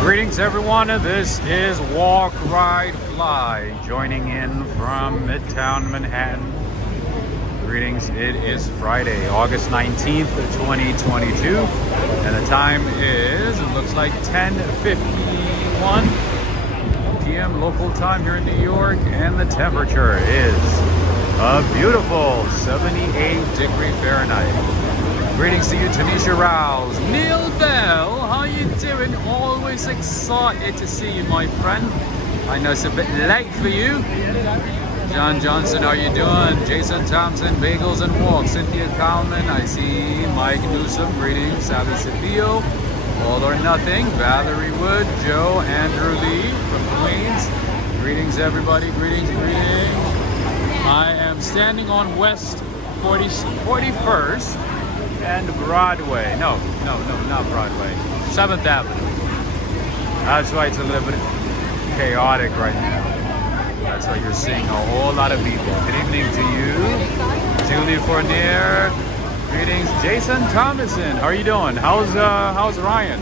Greetings everyone, this is Walk, Ride, Fly, joining in from Midtown Manhattan. Greetings, it is Friday, August 19th, 2022, and the time is, it looks like 10:51 p.m. local time here in New York, and the temperature is a beautiful 78 Fahrenheit. Greetings to you, Tanisha Rouse, Neil Bell, how you doing? Always excited to see you, my friend. I know it's a bit late for you. John Johnson, how you doing? Jason Thompson, Bagels and Walks. Cynthia Kalman, I see Mike Newsom, greetings. Sally Cepillo, All or Nothing. Valerie Wood, Joe, Andrew Lee from Queens. Greetings, everybody. Greetings, greetings. I am standing on West 41st. And Broadway. No, not Broadway. 7th Avenue. That's why it's a little bit chaotic right now. That's why you're seeing a whole lot of people. Good evening to you, Julie Fournier. Greetings, Jason Thomason. How are you doing? How's Ryan?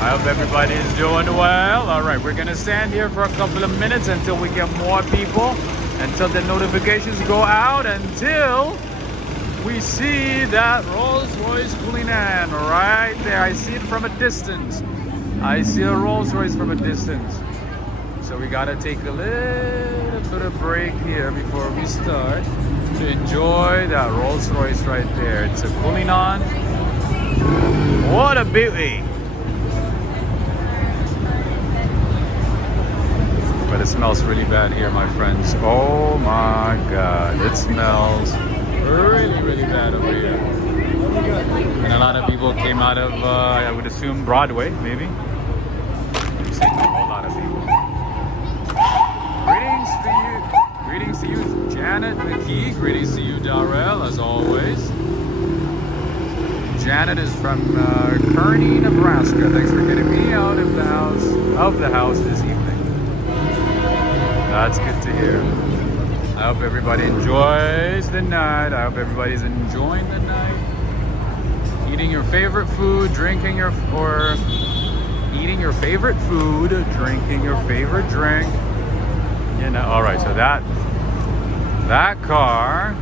I hope everybody is doing well. All right, we're gonna stand here for a couple of minutes until we get more people, until the notifications go out, until we see that Rolls-Royce Cullinan right there. I see it from a distance. I see a Rolls-Royce from a distance. So we gotta take a little bit of break here before we start to enjoy that Rolls-Royce right there. It's a Cullinan. What a beauty. But it smells really bad here, my friends. Oh my God, it smells really bad over here. And a lot of people came out of, I would assume, Broadway, maybe. I'm seeing a whole lot of people. Greetings to you, Janet McKee. Greetings to you, Darrell, as always. Janet is from Kearney, Nebraska. Thanks for getting me out of the house this evening. That's good to hear. I hope everybody enjoys the night. I hope everybody's enjoying the night. Eating your favorite food, drinking your favorite food, drinking your favorite drink. You know, all right, so that car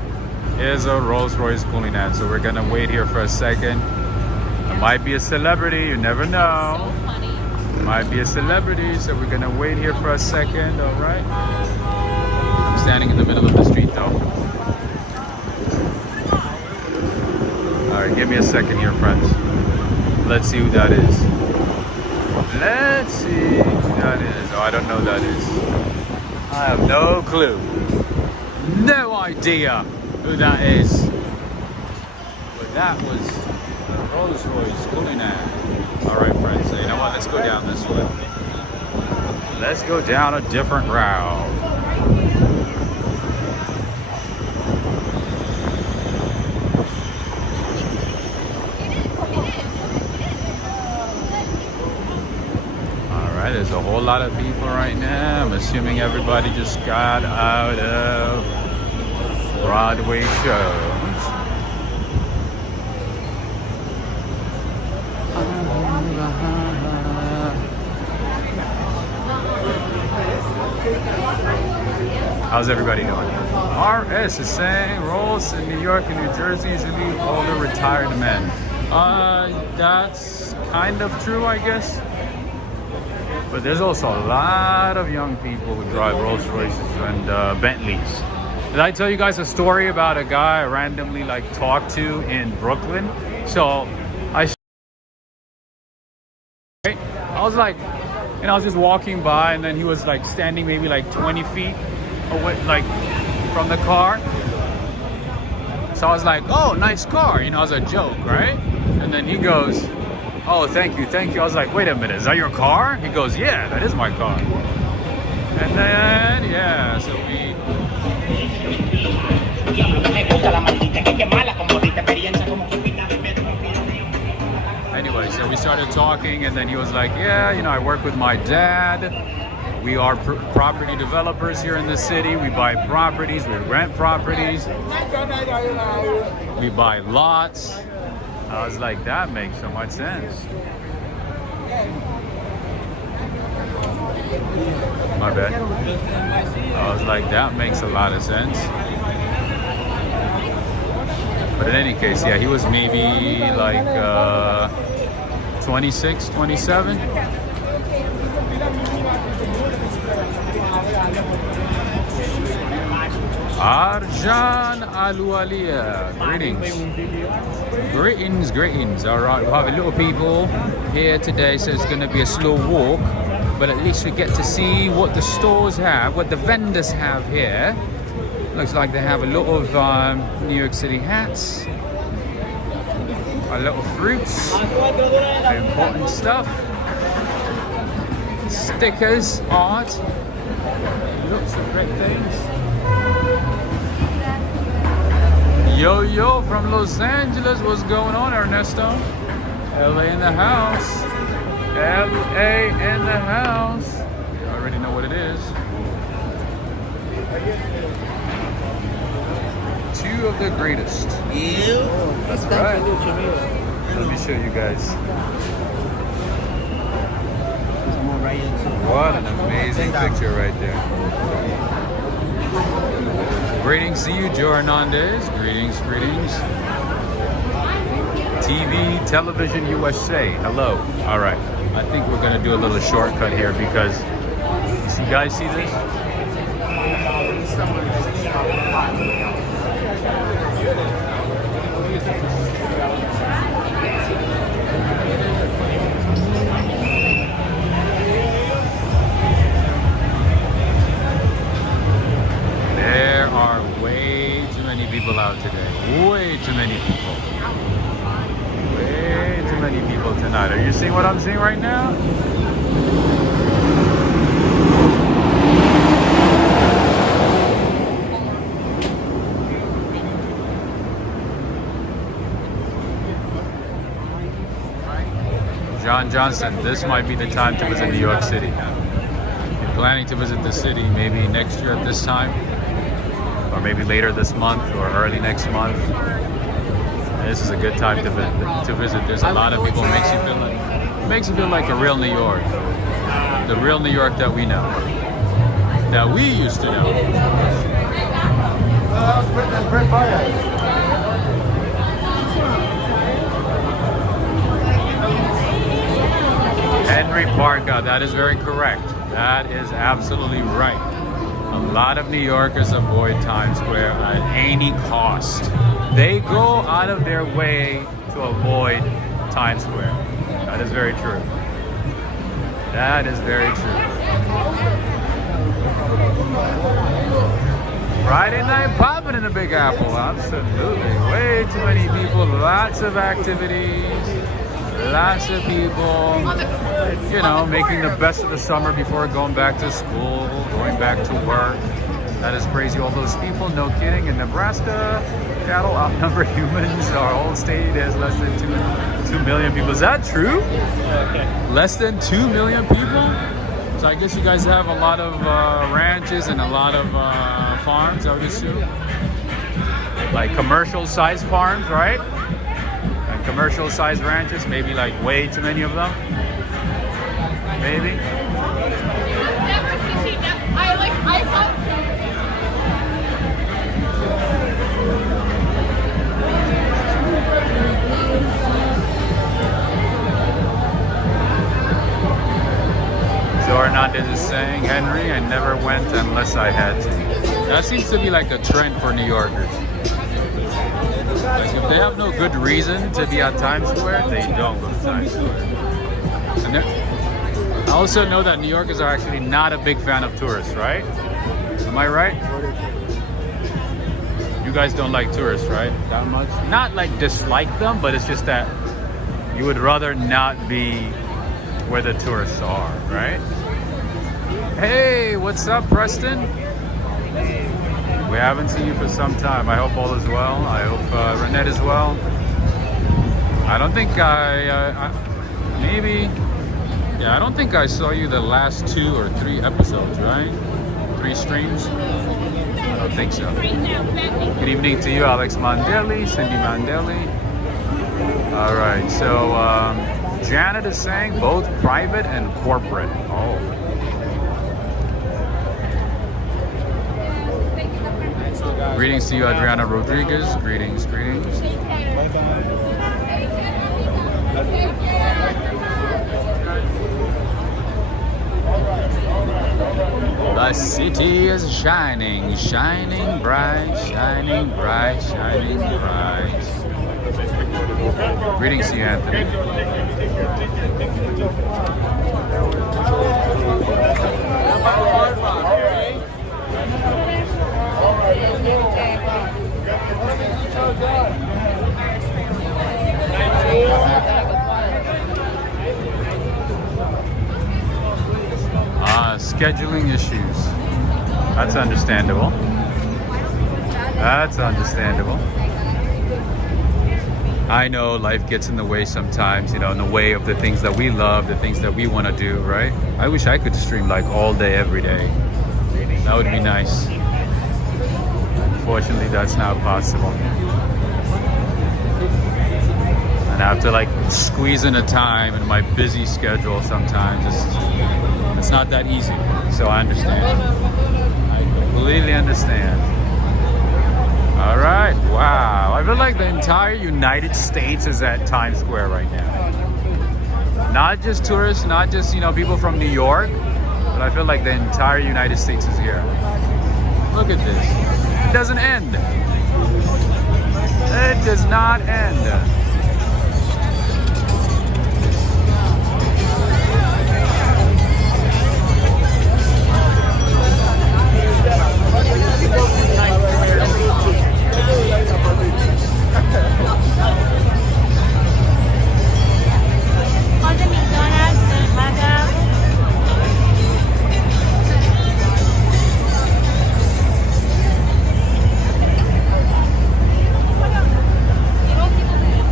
is a Rolls-Royce Cullinan. So we're gonna wait here for a second. It might be a celebrity, you never know. It might be a celebrity, so we're gonna wait here for a second, all right? Standing in the middle of the street though. Alright, give me a second here, friends. Let's see who that is. Let's see who that is. Oh, I don't know who that is. I have no clue. No idea who that is. But that was the Rolls-Royce Cullinan. Alright, friends, so you know what? Let's go down this way. Let's go down a different route. There's a whole lot of people right now. I'm assuming everybody just got out of Broadway shows. How's everybody doing? RS is saying Rolls in New York and New Jersey usually older retired men. That's kind of true, I guess. But there's also a lot of young people who drive Rolls Royces and Bentleys. Did I tell you guys a story about a guy I randomly talked to in Brooklyn? So I was I was just walking by, and then he was standing maybe 20 feet away, from the car. So I was like, "Oh, nice car," as a joke, right? And then he goes, "Oh, thank you." I was like, "Wait a minute, is that your car?" He goes, "Yeah, that is my car." And then, yeah, so started talking, and then he was like, yeah, you know, I work with my dad. We are property developers here in the city. We buy properties, we rent properties, we buy lots. I was like, that makes so much sense. My bad. I was like, that makes a lot of sense. But in any case, yeah, he was maybe like 26, 27. Arjan Alualia, greetings. All right, we're having little people here today, so it's going to be a slow walk, but at least we get to see what the stores have, what the vendors have here. Looks like they have a lot of New York City hats, a lot of fruits, important stuff, stickers, art, lots of great things. Yo from Los Angeles, what's going on, Ernesto? LA in the house. LA in the house. You already know what it is. Two of the greatest. That's right. Let me show you guys. What an amazing picture right there. Greetings to you, Joe Hernandez. Greetings. TV, Television USA. Hello. All right. I think we're going to do a little shortcut here because you guys see this? There are way too many people out today. Way too many people. Way too many people tonight. Are you seeing what I'm seeing right now? John Johnson, this might be the time to visit New York City. You're planning to visit the city maybe next year at this time, or maybe later this month or early next month. This is a good time to visit. There's a lot of people. Makes you feel like a real New York, the real New York that we know, that we used to know. Henry Parka, that is very correct. That is absolutely right. A lot of New Yorkers avoid Times Square at any cost. They go out of their way to avoid Times Square. That is very true. That is very true. Friday night popping in the Big Apple. Absolutely. Way too many people. Lots of activities. Lots of people, you know, making the best of the summer before going back to school, going back to work. That is crazy. All those people, no kidding. In Nebraska, cattle outnumber humans. Our whole state has less than 2 million people. Is that true? Okay. Less than 2 million people? So I guess you guys have a lot of ranches and a lot of farms, I would assume. Like commercial-sized farms, right? Commercial sized ranches, maybe like way too many of them. Maybe. Joe Hernandez is saying, Henry, I never went unless I had to. That seems to be like a trend for New Yorkers. Like if they have no good reason to be at Times Square, they don't go to Times Square. And I also know that New Yorkers are actually not a big fan of tourists, right? Am I right? You guys don't like tourists, right? That much? Not like dislike them, but it's just that you would rather not be where the tourists are, right? Hey, what's up, Preston? We haven't seen you for some time. I hope all is well. I hope Renette is well. I don't think I maybe. Yeah, I don't think I saw you the last 2 or 3 episodes, right? 3 streams? I don't think so. Good evening to you, Alex Mandelli, Cindy Mandelli. All right, so Janet is saying both private and corporate. Oh. Greetings to you, Adriana Rodriguez. Greetings, greetings. The city is shining, shining bright, shining bright, shining bright. Greetings to you, Anthony. Scheduling issues. That's understandable. That's understandable. I know life gets in the way sometimes, you know, in the way of the things that we love, the things that we want to do, right? I wish I could stream like all day, every day. That would be nice. Unfortunately, that's not possible. And I have to like squeeze in a time in my busy schedule sometimes. It's not that easy, so I understand. I completely understand. All right, wow. I feel like the entire United States is at Times Square right now. Not just tourists, not just, you know, people from New York, but I feel like the entire United States is here. Look at this. It doesn't end. It does not end.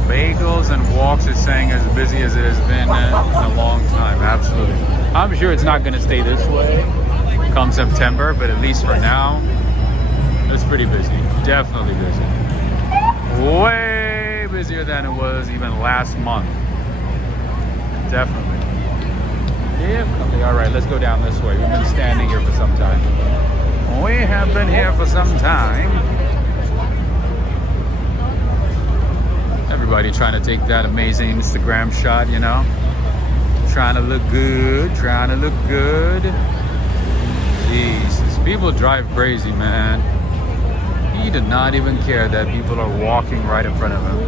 Bagels and walks is saying as busy as it has been in a long time. Absolutely. I'm sure it's not going to stay this way come September, but at least for now, it's pretty busy. Definitely busy. Way busier than it was even last month. Definitely. Yeah. All right, let's go down this way. We've been standing here for some time. We have been here for some time. Everybody trying to take that amazing Instagram shot, you know? Trying to look good, trying to look good. Jesus, people drive crazy, man. He did not even care that people are walking right in front of him.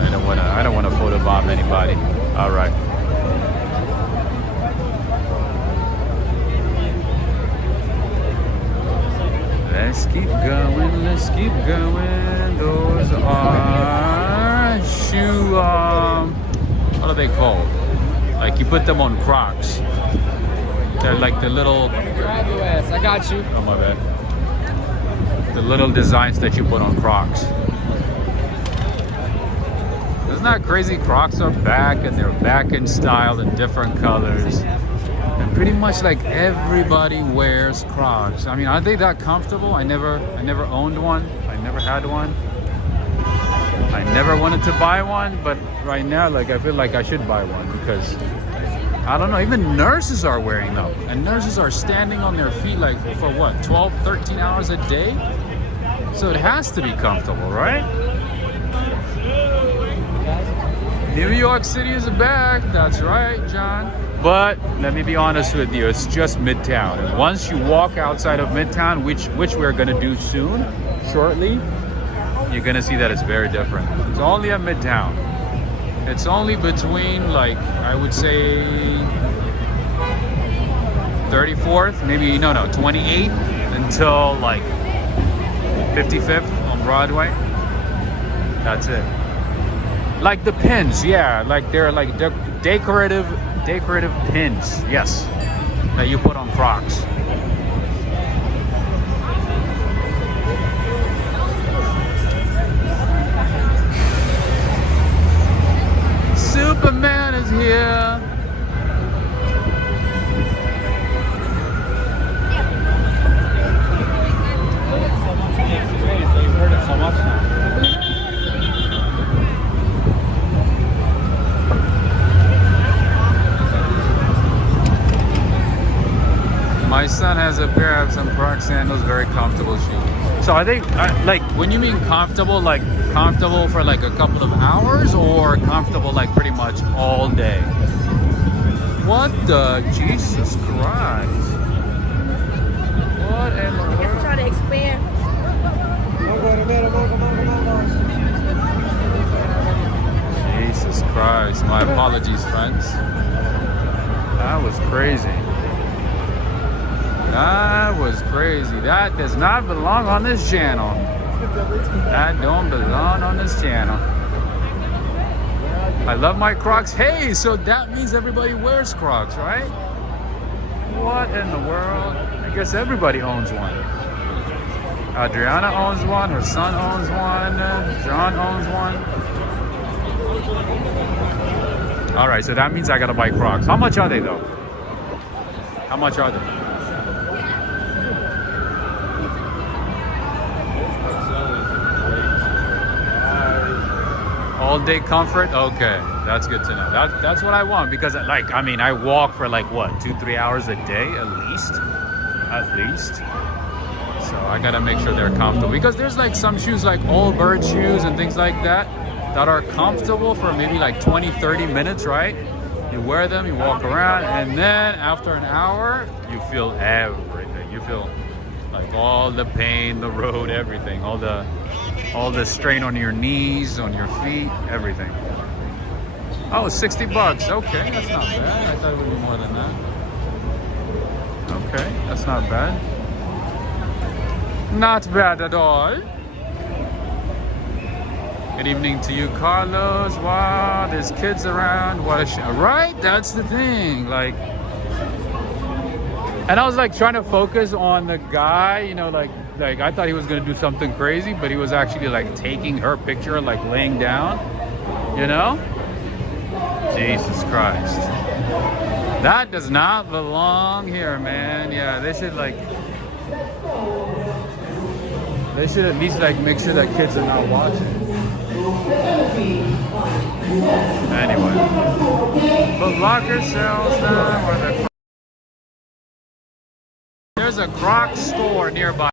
And I don't want to photobomb anybody. All right. Let's keep going, let's keep going. Those are shoe, what are they called? Like you put them on Crocs. They're like the little... Grab your ass, I got you. Oh my bad. The little designs that you put on Crocs. Isn't that crazy? Crocs are back and they're back in style in different colors. And pretty much like everybody wears Crocs. I mean, are they that comfortable? I never owned one. I never had one. I never wanted to buy one, but right now, like I feel like I should buy one because I don't know, even nurses are wearing them. And nurses are standing on their feet like for what, 12, 13 hours a day? So it has to be comfortable, right? New York City is back. That's right, John. But let me be honest with you, it's just Midtown. And once you walk outside of Midtown, which we're gonna do soon, shortly, you're gonna see that it's very different. It's only at Midtown. It's only between, like, I would say 34th, maybe, no, 28th until like 55th on Broadway. That's it. Like the pins, yeah, like they're like decorative pins, yes, that you put on Crocs. Superman is here. You've heard it so much now. My son has a pair of some Crocs sandals, very comfortable shoes. So are they, like, when you mean comfortable, like comfortable for like a couple of hours, or comfortable like pretty much all day? What the Jesus Christ? What in the world? Try to expand. Jesus Christ. My apologies, friends. That was crazy. That was crazy. That does not belong on this channel. That don't belong on this channel. I love my Crocs. Hey, so that means everybody wears Crocs, right? What in the world? I guess everybody owns one. Adriana owns one, her son owns one, John owns one. All right, so that means I gotta buy Crocs. How much are they though? How much are they? All day comfort? Okay, that's good to know. That's what I want, because like, I mean, I walk for like what, 2-3 hours a day at least. So I gotta make sure they're comfortable, because there's like some shoes, like all bird shoes and things like that are comfortable for maybe like 20-30 minutes, right? You wear them, you walk around, and then after an hour you feel everything. You feel like all the pain, the road, everything, all the strain on your knees, on your feet, everything. Oh, 60 bucks. Okay, that's not bad. I thought it would be more than that. Okay, that's not bad. Not bad at all. Good evening to you, Carlos. Wow, there's kids around. What a right? That's the thing. Like, and I was like trying to focus on the guy, you know, like I thought he was gonna do something crazy, but he was actually like taking her picture, like laying down, you know? Jesus Christ. That does not belong here, man. Yeah, they should at least like make sure that kids are not watching. Anyway, but locker sells now. There's a Crocs store nearby.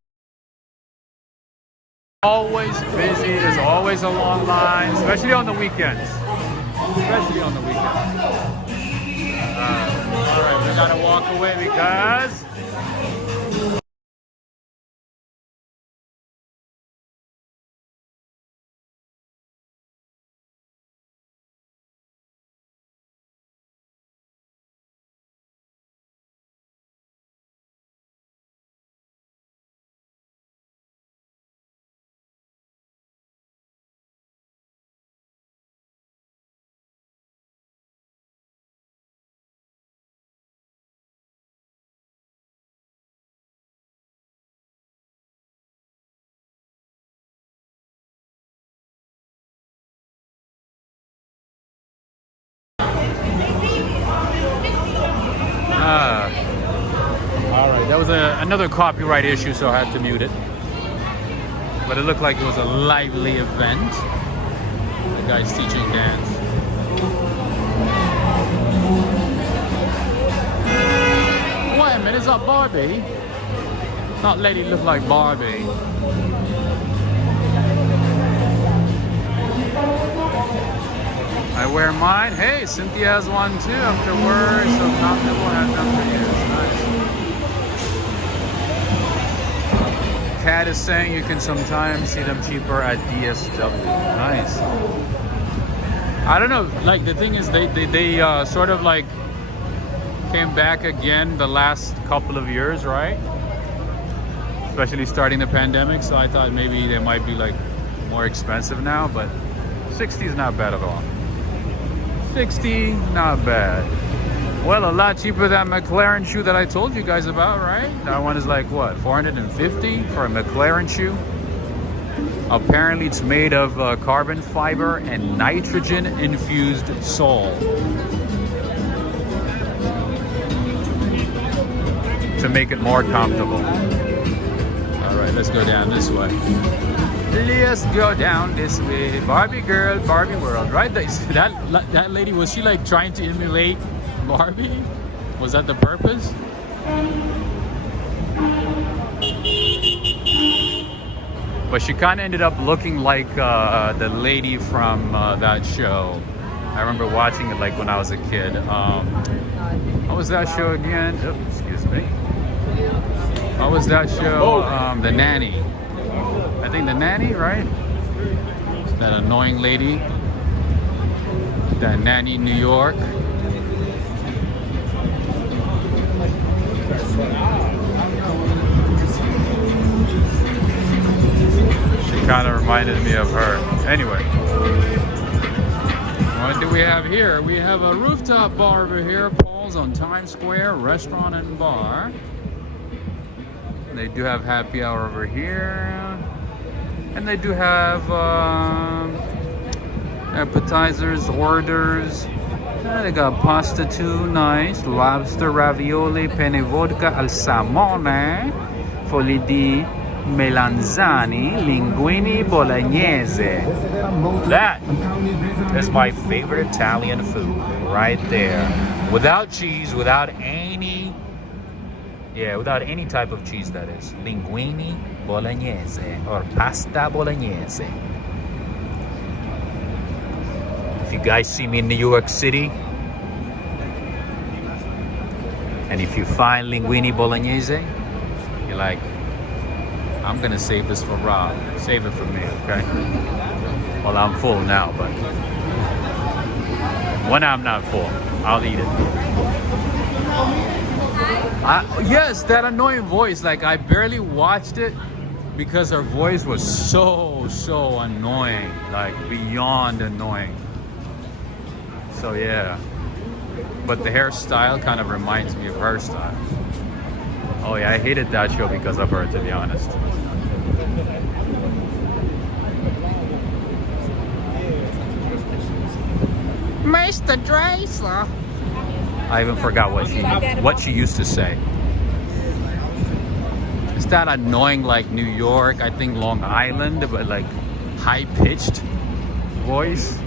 Always busy. There's always a long line, especially on the weekends. Especially on the weekends. All right, we gotta walk away because. All right, that was another copyright issue, so I had to mute it. But it looked like it was a lively event. The guy's teaching dance. Wait a minute, is that Barbie? That lady looked like Barbie. I wear mine. Hey, Cynthia has one too. After work, so comfortable. Have them for years. Nice. Cat is saying you can sometimes see them cheaper at DSW. Nice. I don't know. Like the thing is, they sort of like came back again the last couple of years, right? Especially starting the pandemic. So I thought maybe they might be like more expensive now, but 60 is not bad at all. 60, not bad. Well, a lot cheaper than McLaren shoe that I told you guys about, right? That one is like what, 450 for a McLaren shoe? Apparently it's made of carbon fiber and nitrogen infused sole to make it more comfortable. All right, let's go down this way. Let's go down this way. Barbie girl, Barbie world, right? That lady, was she like trying to emulate Barbie? Was that the purpose? But she kind of ended up looking like the lady from that show. I remember watching it like when I was a kid. What was that show again? Oh, excuse me. What was that show? The Nanny. I think The Nanny, right? That annoying lady. That Nanny in New York. Kind of reminded me of her. Anyway, what do we have here? We have a rooftop bar over here. Paul's on Times Square, restaurant and bar. They do have happy hour over here, and they do have appetizers, orders. They got pasta too, nice. Lobster ravioli, penne vodka al salmone, fogli di melanzani, linguini bolognese. That is my favorite Italian food right there. Without cheese, without any type of cheese, that is. Linguini bolognese or pasta bolognese. If you guys see me in New York City and if you find linguini bolognese, you're like, I'm gonna save this for Rob. Save it for me, okay? Well, I'm full now, but when I'm not full, I'll eat it. Yes, that annoying voice. Like, I barely watched it because her voice was so annoying, like beyond annoying. So yeah, but the hairstyle kind of reminds me of her style. Oh yeah, I hated that show because of her, to be honest. Mr. Dracer. I even forgot what she used to say. It's that annoying, like New York, I think Long Island, but like high-pitched voice.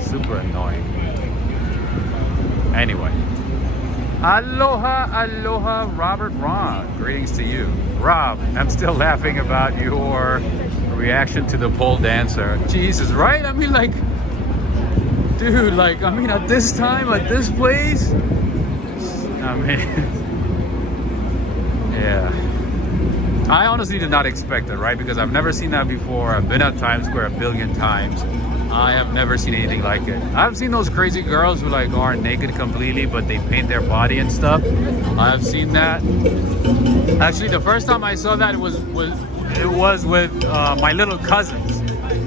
Super annoying. Anyway. Aloha, Robert Ron. Greetings to you. Rob, I'm still laughing about your reaction to the pole dancer. Jesus, right? I mean, like, dude, like, I mean, at this time, at this place, I mean, yeah. I honestly did not expect it, right? Because I've never seen that before. I've been at Times Square a billion times. I have never seen anything like it. I've seen those crazy girls who like aren't naked completely, but they paint their body and stuff. I've seen that. Actually, the first time I saw that it was with my little cousins.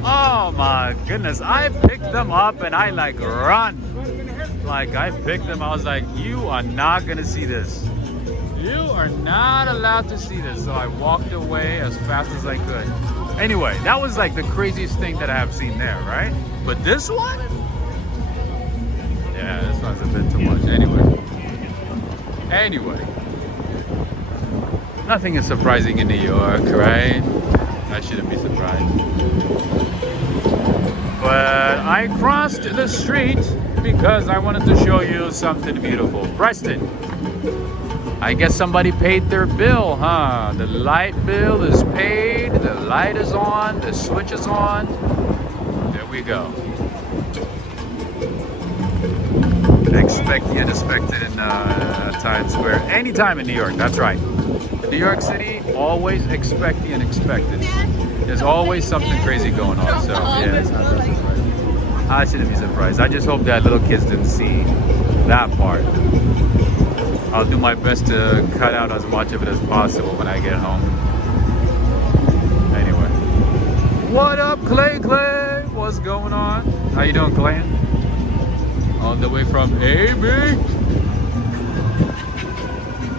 Oh my goodness! I picked them up and I like run. Like I picked them. I was like, "You are not gonna see this. You are not allowed to see this." So I walked away as fast as I could. Anyway, that was like the craziest thing that I have seen there, right? But this one? Yeah, this one's a bit too much. Anyway. Nothing is surprising in New York, right? I shouldn't be surprised. But I crossed the street because I wanted to show you something beautiful. Preston. I guess somebody paid their bill, huh? The light bill is paid, the light is on, the switch is on. There we go. Expect the unexpected in Times Square. Anytime in New York, that's right. New York City, always expect the unexpected. There's always something crazy going on, so yeah, it's not that surprising. I shouldn't be surprised. I just hope that little kids didn't see that part. I'll do my best to cut out as much of it as possible when I get home. Anyway. What up, Clay? What's going on? How you doing, Clay? All the way from AB.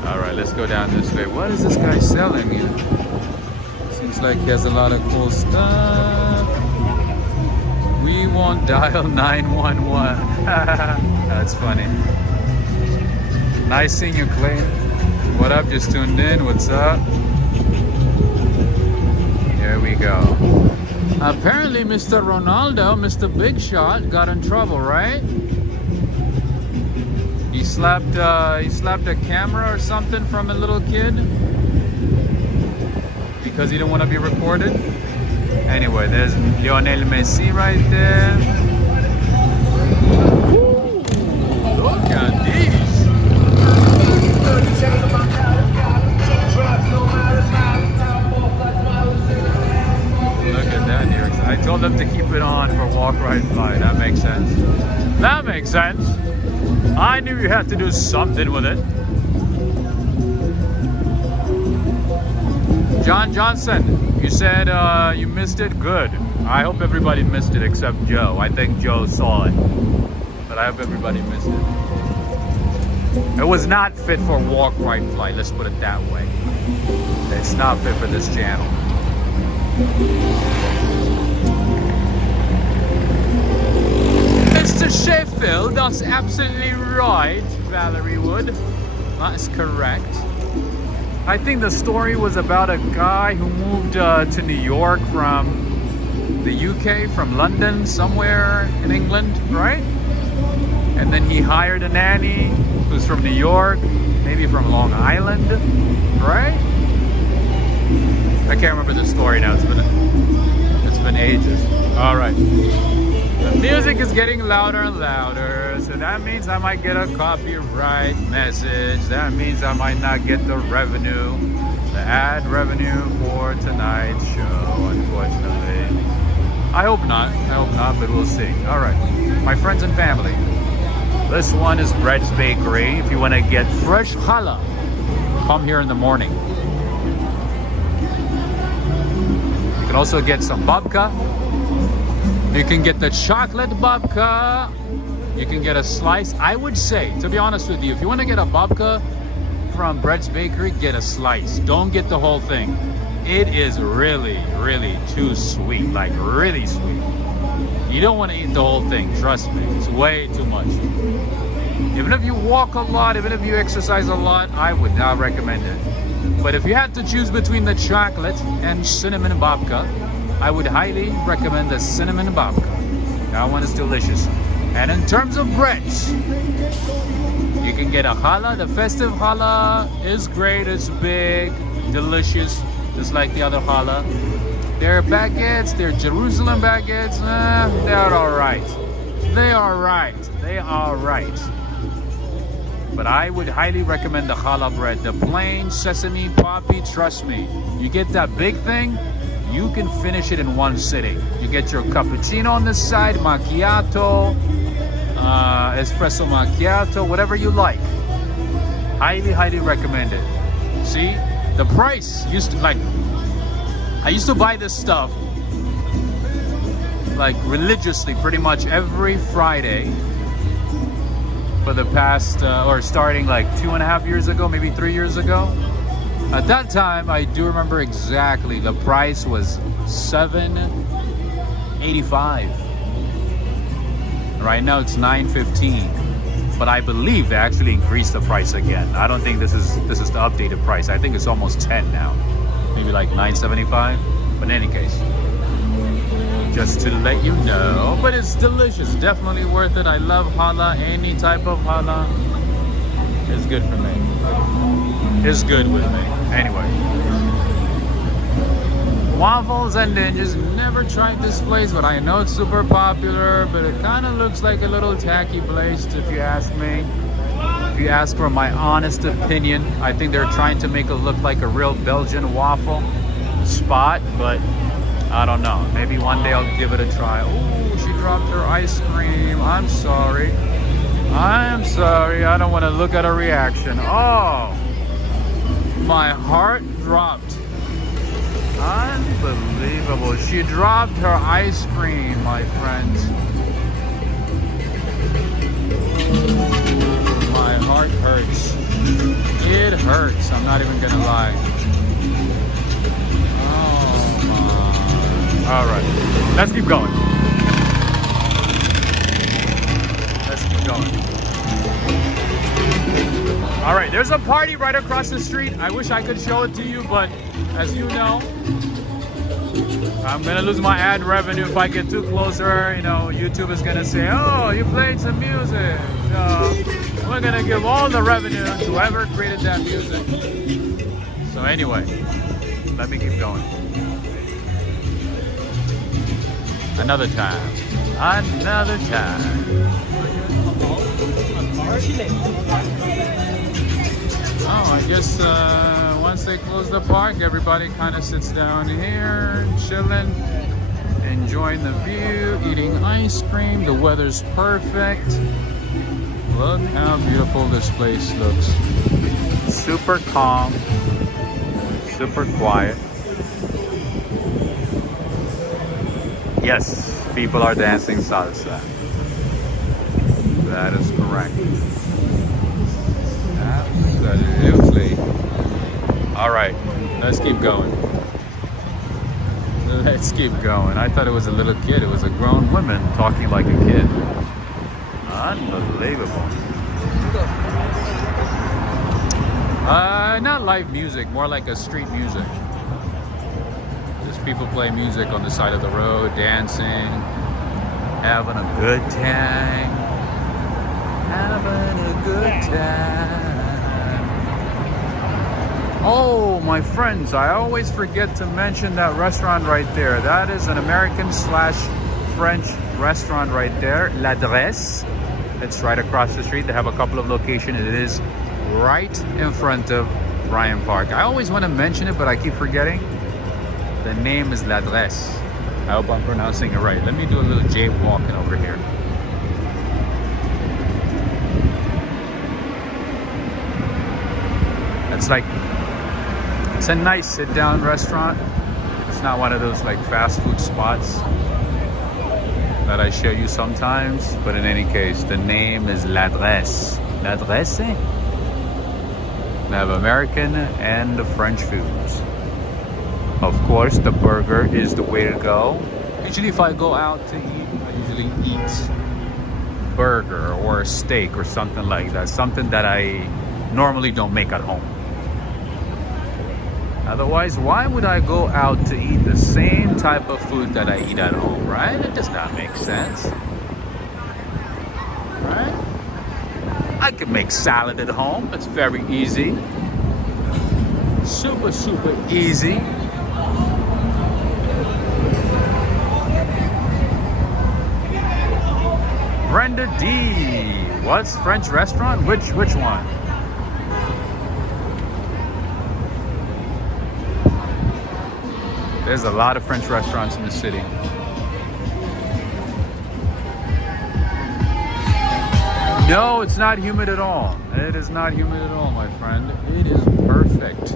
Alright, let's go down this way. What is this guy selling? What's he Looks like he has a lot of cool stuff. We won't dial 911. That's funny. Nice seeing you, Clay. What up? Just tuned in. What's up? Here we go. Apparently, Mr. Ronaldo, Mr. Big Shot, got in trouble, right? He slapped a camera or something from a little kid because he didn't want to be recorded. Anyway, there's Lionel Messi right there. Woo! Look at these. Look at that here. I told them to keep it on for walk, ride, fly. That makes sense. That makes sense. I knew you had to do something with it. John Johnson, you said you missed it? Good. I hope everybody missed it except Joe. I think Joe saw it. But I hope everybody missed it. It was not fit for walk, ride, fly. Let's put it that way. It's not fit for this channel. Mr. Sheffield, that's absolutely right, Valerie Wood. That's correct. I think the story was about a guy who moved to New York from the UK, from London, somewhere in England, right? And then he hired a nanny who's from New York, maybe from Long Island, right? I can't remember the story now. It's been ages. All right. The music is getting louder and louder, so that means I might get a copyright message. That means I might not get the revenue, the ad revenue for tonight's show, unfortunately. I hope not, but we'll see. All right, my friends and family, this one is Brett's Bakery. If you want to get fresh challah, come here in the morning. You can also get some babka. You can get the chocolate babka. You can get a slice. I would say, to be honest with you, if you want to get a babka from Brett's Bakery, get a slice. Don't get the whole thing. It is really, really too sweet, like really sweet. You don't want to eat the whole thing, trust me. It's way too much. Even if you walk a lot, even if you exercise a lot, I would not recommend it. But if you had to choose between the chocolate and cinnamon babka, I would highly recommend the cinnamon babka. That one is delicious. And in terms of breads, you can get a challah. The festive challah is great. It's big, delicious, just like the other challah. Their baguettes, their Jerusalem baguettes, they're all right. They are right. They are right. But I would highly recommend the challah bread. The plain sesame poppy, trust me. You get that big thing, you can finish it in one sitting. You get your cappuccino on the side, macchiato, espresso macchiato, whatever you like. Highly, highly recommend it. See, the price used to, like, I used to buy this stuff like religiously pretty much every Friday for the past, or starting like 2.5 years ago, maybe 3 years ago. At that time, I do remember exactly, the price was $7.85. Right now it's $9.15. But I believe they actually increased the price again. I don't think this is the updated price. I think it's almost 10 now. Maybe like $9.75. But in any case, just to let you know. But it's delicious. Definitely worth it. I love challah. Any type of challah is good for me. It's good with me. Anyway. Waffles and Ninjas. Never tried this place, but I know it's super popular. But it kind of looks like a little tacky place, if you ask me. If you ask for my honest opinion, I think they're trying to make it look like a real Belgian waffle spot, but I don't know. Maybe one day I'll give it a try. Oh, she dropped her ice cream. I'm sorry. I'm sorry. I don't want to look at her reaction. Oh, my heart dropped. Unbelievable. She dropped her ice cream, my friends. My heart hurts. It hurts. I'm not even gonna lie. Oh All right, let's keep going. Let's keep going. All right, there's a party right across the street. I wish I could show it to you, but as you know, I'm gonna lose my ad revenue if I get too closer. You know, YouTube is gonna say, oh, you played some music. We're gonna give all the revenue to whoever created that music. So anyway, let me keep going. Another time. Another time. Oh, I guess once they close the park, everybody kind of sits down here, chilling, enjoying the view, eating ice cream. The weather's perfect. Look how beautiful this place looks. Super calm, super quiet. Yes, people are dancing salsa. That is correct. Absolutely. All right, let's keep going. Let's keep going. I thought it was a little kid. It was a grown woman talking like a kid. Unbelievable. Not live music, more like a street music. Just people play music on the side of the road, dancing, having a good time. Having a good time. Oh, my friends, I always forget to mention that restaurant right there. That is an American/French restaurant right there, L'Adresse. It's right across the street. They have a couple of locations. It is right in front of Bryant Park. I always want to mention it, but I keep forgetting. The name is L'Adresse. I hope I'm pronouncing it right. Let me do a little jaywalking over here. It's a nice sit-down restaurant. It's not one of those like fast food spots that I show you sometimes, but in any case, the name is L'Adresse. L'Adresse? They have American and French foods. Of course, the burger is the way to go. Usually if I go out to eat, I usually eat burger or a steak or something like that. Something that I normally don't make at home. Otherwise, why would I go out to eat the same type of food that I eat at home, right? It does not make sense. Right? I can make salad at home. It's very easy. Super, super easy. Brenda D. What's French restaurant? Which one? There's a lot of French restaurants in the city. No, it's not humid at all. It is not humid at all, my friend. It is perfect.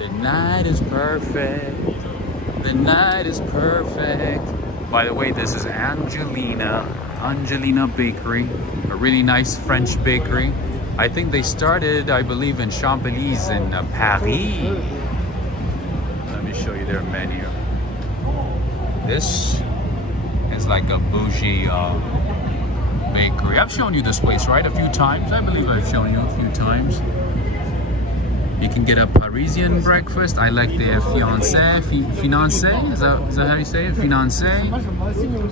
The night is perfect. The night is perfect. By the way, this is Angelina Bakery, a really nice French bakery. I think they started, I believe, in Champs-Élysées in Paris. Let me show you their menu. This is like a bougie bakery. I've shown you this place, right? A few times. I believe I've shown you a few times. You can get a Parisian breakfast. I like their fiancé. Is that how you say it? Fiancé.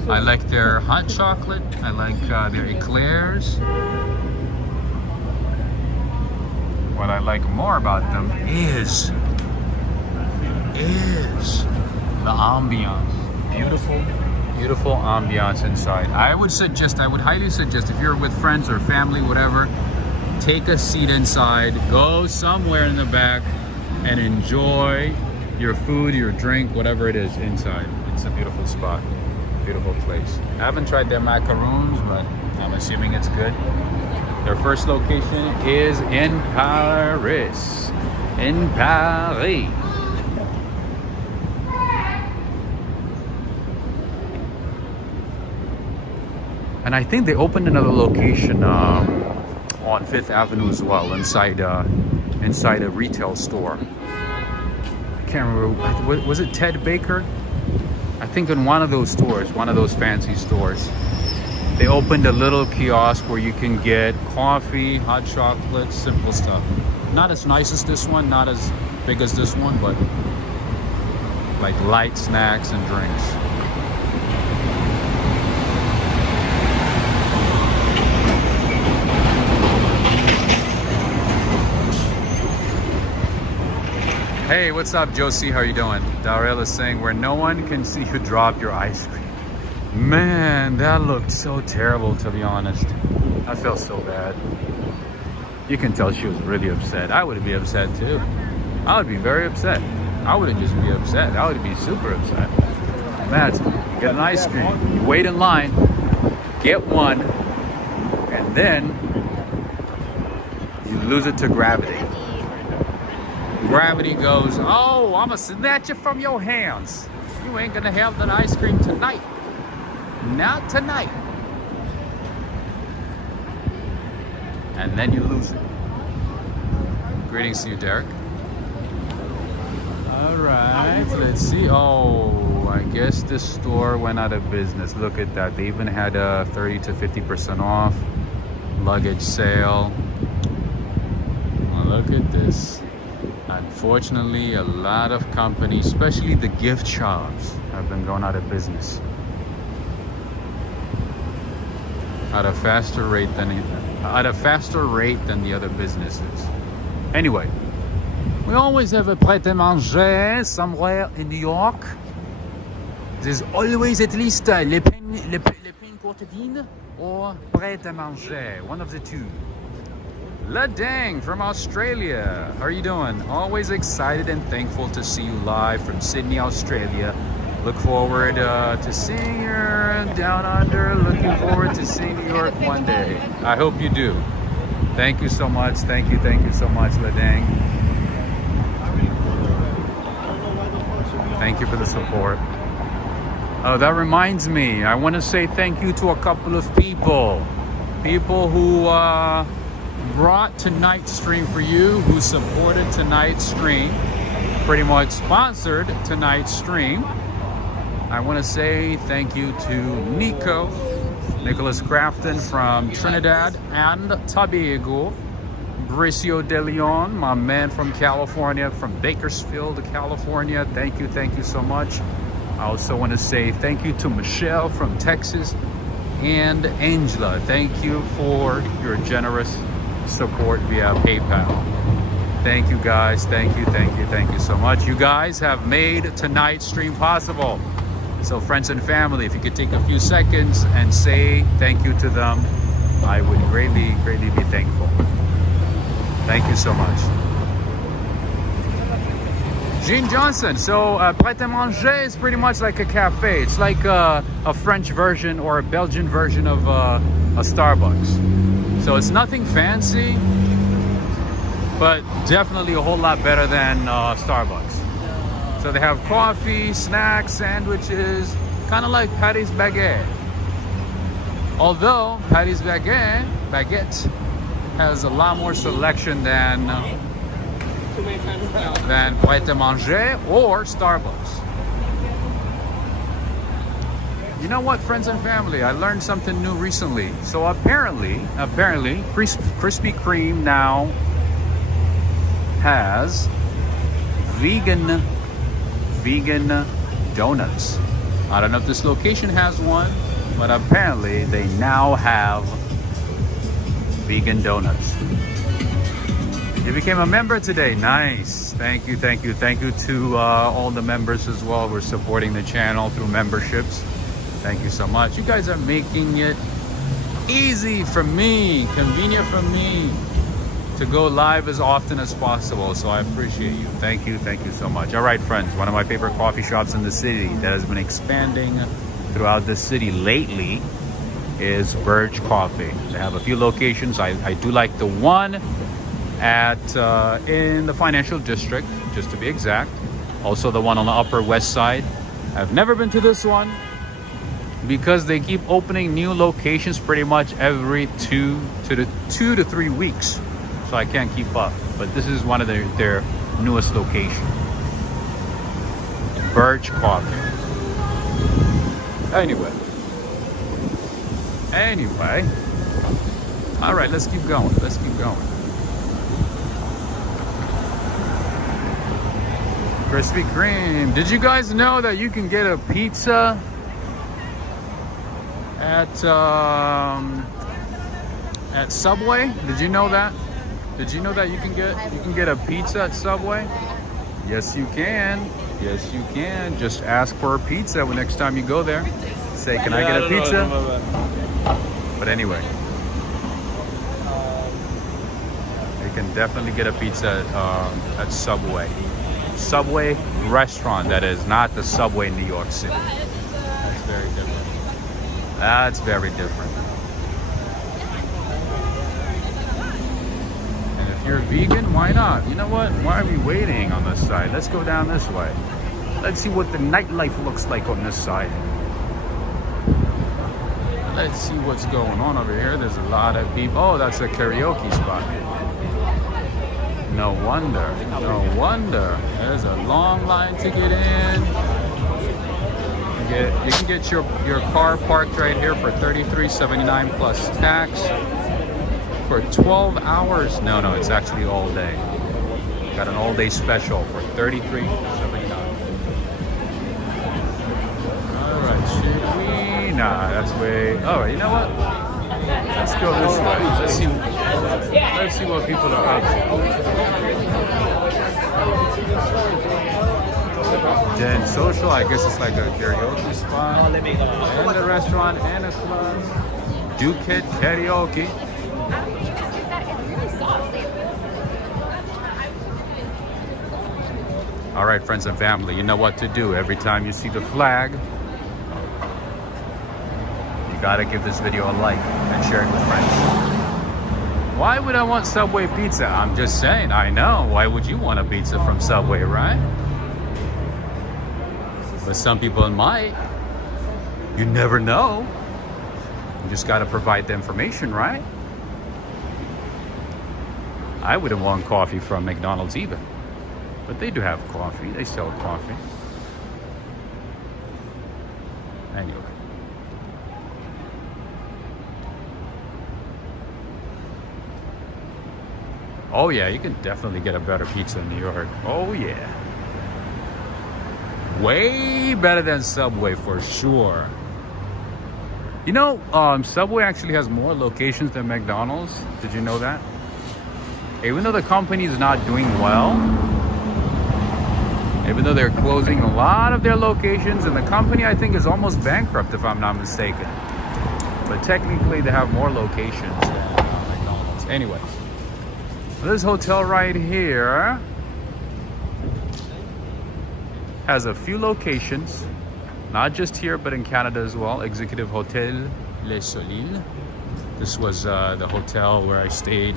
I like their hot chocolate. I like their eclairs. What I like more about them is the ambiance. Beautiful ambiance inside. I would highly suggest, if you're with friends or family, whatever, take a seat inside, go somewhere in the back and enjoy your food, your drink, whatever it is inside. It's a beautiful spot, beautiful place. I haven't tried their macaroons, but I'm assuming it's good. Their first location is in Paris. In Paris. And I think they opened another location on 5th Avenue as well, inside a retail store. I can't remember. Was it Ted Baker? I think in one of those stores, one of those fancy stores, they opened a little kiosk where you can get coffee, hot chocolate, simple stuff. Not as nice as this one, not as big as this one, but like light snacks and drinks. Hey, what's up, Josie? How you doing? Darrell is saying where no one can see you drop your ice cream. Man, that looked so terrible, to be honest. I felt so bad. You can tell she was really upset. I would be upset too. I would be very upset. I wouldn't just be upset. I would be super upset. Imagine, you get an ice cream, you wait in line, get one, and then you lose it to gravity. Gravity goes, oh, I'm gonna snatch it from your hands. You ain't gonna have that ice cream tonight. Not tonight. And then you lose it. Greetings to you, Derek. All right, let's see. Oh, I guess this store went out of business. Look at that. They even had a 30 to 50% off luggage sale. Well, look at this. Unfortunately, a lot of companies, especially the gift shops, have been going out of business at a faster rate than the other businesses. Anyway, we always have a prêt-à-manger somewhere in New York. There's always at least le pain quotidien or prêt-à-manger, one of the two. La Dang from Australia. How are you doing? Always excited and thankful to see you live from Sydney, Australia. Look forward to seeing you down under. Looking forward to seeing New York one day. I hope you do. Thank you so much. Thank you so much, La Dang. Thank you for the support. Oh, that reminds me. I want to say thank you to a couple of people. People who brought tonight's stream for you, who supported tonight's stream, pretty much sponsored tonight's stream. I want to say thank you to Nicholas Crafton from Trinidad and Tobago, Bricio De Leon, my man from California, from Bakersfield, California. Thank you so much. I also want to say thank you to Michelle from Texas and Angela. Thank you for your generous support via PayPal. Thank you guys. Thank you so much. You guys have made tonight's stream possible. So friends and family, if you could take a few seconds and say thank you to them, I would greatly be thankful. Thank you so much. Jean Johnson. So prêt-à-manger is pretty much like a cafe. It's like a French version or a Belgian version of a Starbucks. So it's nothing fancy, but definitely a whole lot better than Starbucks. So they have coffee, snacks, sandwiches, kind of like Patty's Baguette. Although Patty's Baguette has a lot more selection than Pret-a-Manger or Starbucks. You know what, friends and family? I learned something new recently. So apparently, Krispy Kreme now has vegan donuts. I don't know if this location has one, but apparently they now have vegan donuts. You became a member today. Nice. Thank you to all the members as well. We're supporting the channel through memberships. Thank you so much. You guys are making it easy for me, convenient for me to go live as often as possible. So I appreciate you. Thank you so much. All right, friends, one of my favorite coffee shops in the city that has been expanding throughout the city lately is Birch Coffee. They have a few locations. I do like the one at in the financial district, just to be exact. Also the one on the Upper West Side. I've never been to this one because they keep opening new locations pretty much every 2 to 3 weeks. So I can't keep up. But this is one of their newest locations. Birch Coffee. Anyway. All right, let's keep going. Let's keep going. Krispy Kreme. Did you guys know that you can get a pizza at Subway? Did you know that? Did you know that you can get a pizza at Subway? Yes, you can. Yes, you can. Just ask for a pizza when next time you go there. Say, can I get a pizza? But anyway, you can definitely get a pizza at Subway. Subway restaurant, that is, not the Subway in New York City. That's very different. That's very different. And if you're vegan, why not? You know what? Why are we waiting on this side? Let's go down this way. Let's see what the nightlife looks like on this side. Let's see what's going on over here. There's a lot of people. Oh, that's a karaoke spot. No wonder. No wonder. There's a long line to get in. You can get your car parked right here for $33.79 plus tax for 12 hours. No, it's actually all day. Got an all day special for $33.79. All right, should we? Nah, that's way. Oh, you know what? Let's go this way. Let's see what people are up to. Then social, I guess it's like a karaoke spot. And a restaurant and a club. Duket Karaoke. All right, friends and family, you know what to do. Every time you see the flag, you gotta give this video a like and share it with friends. Why would I want Subway pizza? I'm just saying, I know. Why would you want a pizza from Subway, right? But some people might. You never know. You just gotta provide the information, right? I wouldn't want coffee from McDonald's either. But they do have coffee. They sell coffee. Anyway. Oh yeah, you can definitely get a better pizza in New York. Oh yeah. Way better than Subway for sure. You know, Subway actually has more locations than McDonald's. Did you know that? Even though the company is not doing well, even though they're closing a lot of their locations, and the company I think is almost bankrupt if I'm not mistaken. But technically they have more locations than McDonald's. Anyways, this hotel right here has a few locations, not just here but in Canada as well. Executive Hotel Le Soleil. This was the hotel where I stayed.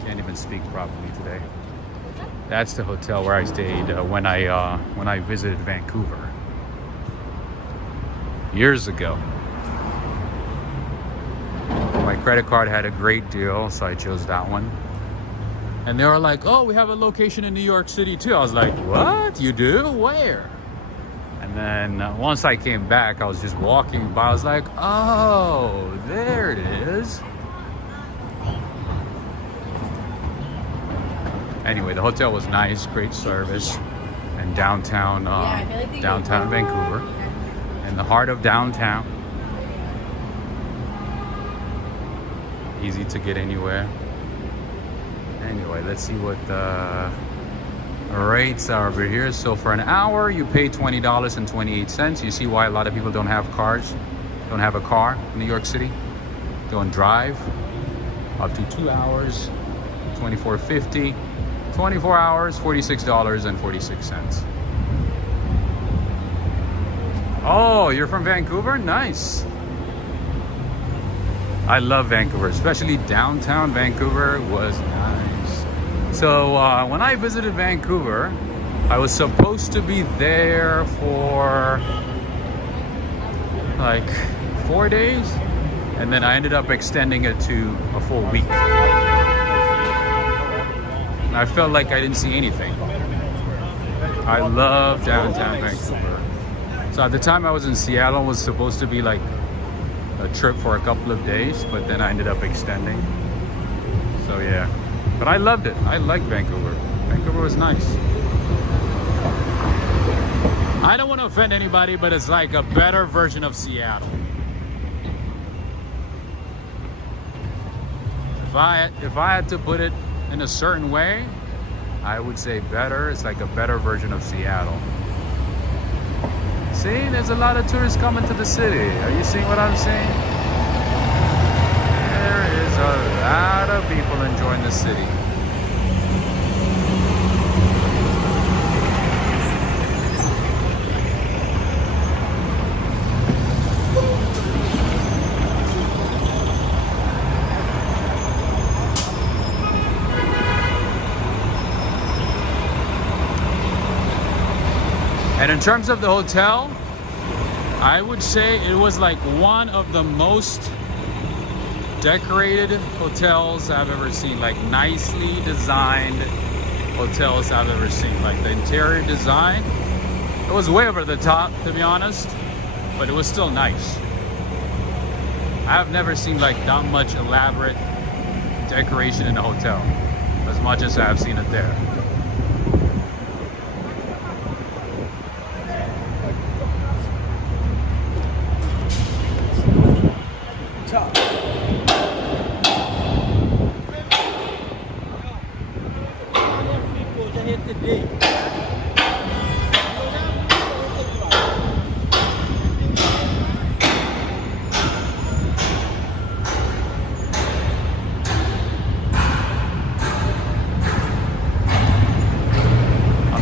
Can't even speak properly today. That's the hotel where I stayed when I visited Vancouver years ago. My credit card had a great deal, so I chose that one. And they were like, "Oh, we have a location in New York City too." I was like, "What? You do? Where?" And then once I came back, I was just walking by. I was like, "Oh, there it is." Anyway, the hotel was nice, great service, and downtown Vancouver, in the heart of downtown. Easy to get anywhere. Anyway, let's see what the rates are over here. So for an hour, you pay $20.28. You see why a lot of people don't have cars, don't have a car in New York City, don't drive. Up to 2 hours, $24.50. 24 hours, $46.46. Oh, you're from Vancouver? Nice. I love Vancouver, especially downtown Vancouver was nice. So when I visited Vancouver, I was supposed to be there for like 4 days, and then I ended up extending it to a full week. I felt like I didn't see anything. I love downtown Vancouver. So at the time I was in Seattle, it was supposed to be like a trip for a couple of days, but then I ended up extending. So yeah, but I loved it. I liked Vancouver. Vancouver was nice. I don't want to offend anybody, but it's like a better version of Seattle. If I had to put it in a certain way, I would say better. It's like a better version of Seattle. See, there's a lot of tourists coming to the city. Are you seeing what I'm saying? There is a lot of people enjoying the city. And in terms of the hotel, I would say it was like one of the most decorated hotels I've ever seen. Like nicely designed hotels I've ever seen. Like the interior design, it was way over the top, to be honest, but it was still nice. I've never seen like that much elaborate decoration in a hotel as much as I've seen it there.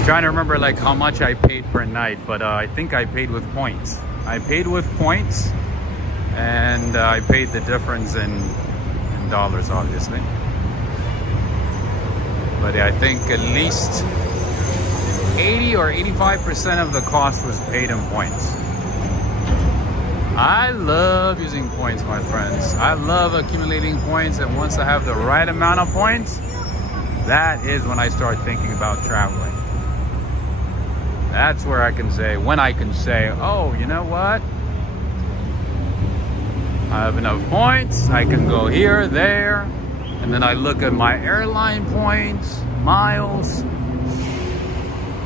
Trying to remember like how much I paid per night, but I think I paid with points. I paid with points, and I paid the difference in dollars, obviously. But I think at least 80 or 85% of the cost was paid in points. I love using points, my friends. I love accumulating points, and once I have the right amount of points, that is when I start thinking about traveling. That's where I can say, when I can say, oh, you know what? I have enough points, I can go here, there, and then I look at my airline points, miles,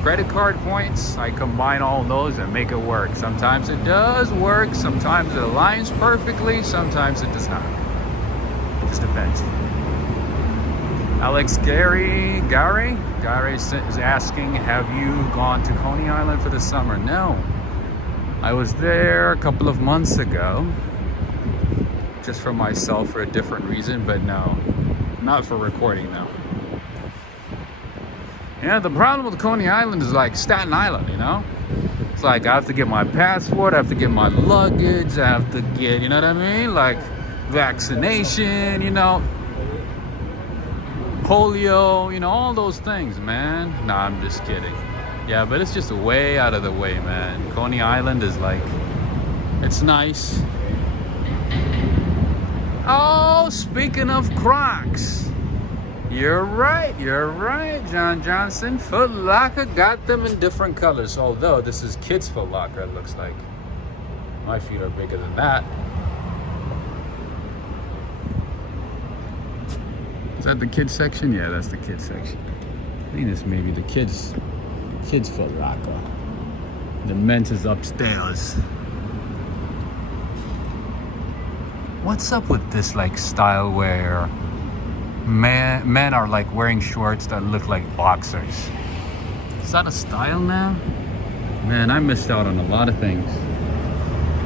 credit card points. I combine all those and make it work. Sometimes it does work, sometimes it aligns perfectly, sometimes it does not. It just depends. Alex Gary is asking, have you gone to Coney Island for the summer? No. I was there a couple of months ago, just for myself for a different reason, but no, not for recording now. Yeah, the problem with Coney Island is like Staten Island, you know? It's like I have to get my passport, I have to get my luggage, I have to get, you know what I mean? Like vaccination, you know? Polio, you know, all those things, man. Nah, I'm just kidding. Yeah, but it's just way out of the way, man. Coney Island is like, it's nice. Oh, speaking of Crocs, you're right, John Johnson. Foot Locker got them in different colors, although this is kids' Foot Locker, it looks like. My feet are bigger than that. Is that the kids section? Yeah, that's the kids section. I think this may be the kids Foot Locker. The men's is upstairs. What's up with this like style where men are like wearing shorts that look like boxers? Is that a style now? Man, I missed out on a lot of things.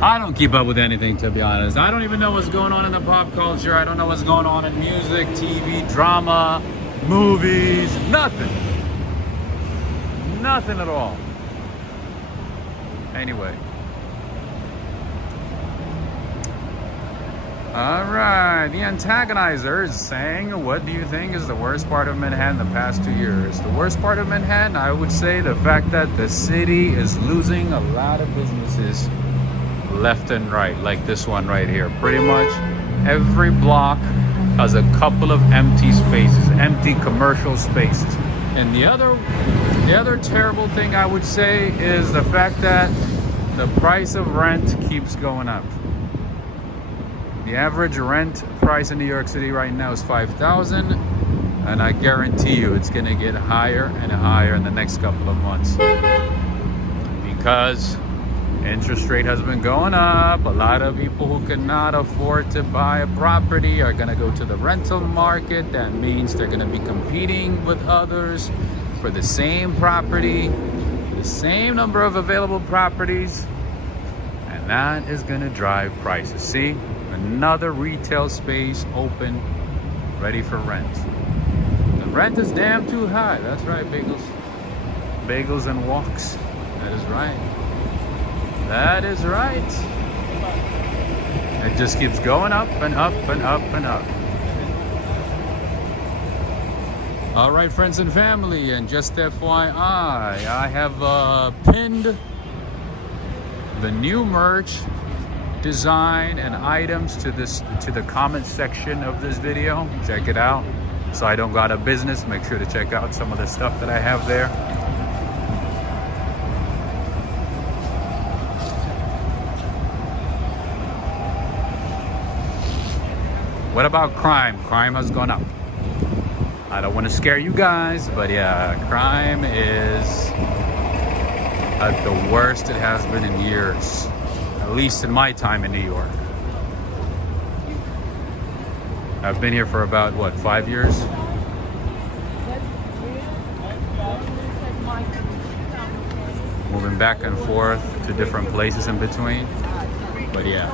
I don't keep up with anything, to be honest. I don't even know what's going on in the pop culture. I don't know what's going on in music, TV, drama, movies, nothing. Nothing at all. Anyway. All right, the antagonizer is saying, what do you think is the worst part of Manhattan the past 2 years? The worst part of Manhattan, I would say the fact that the city is losing a lot of businesses left and right, like this one right here. Pretty much every block has a couple of empty spaces, empty commercial spaces. And the other terrible thing I would say is the fact that the price of rent keeps going up. The average rent price in New York City right now is $5,000, and I guarantee you it's gonna get higher and higher in the next couple of months because interest rate has been going up. A lot of people who cannot afford to buy a property are gonna go to the rental market. That means they're gonna be competing with others for the same property, the same number of available properties, and that is gonna drive prices. See, another retail space open, ready for rent. The rent is damn too high. That's right, bagels. Bagels and walks. That is right. That is right. It just keeps going up and up and up and up. All right, friends and family, and just FYI, I have pinned the new merch design and items to the comment section of this video. Check it out. So I don't go out of business. Make sure to check out some of the stuff that I have there. What about crime? Crime has gone up. I don't want to scare you guys, but yeah, crime is at the worst it has been in years. At least in my time in New York. I've been here for about, what, 5 years? Moving back and forth to different places in between. But yeah,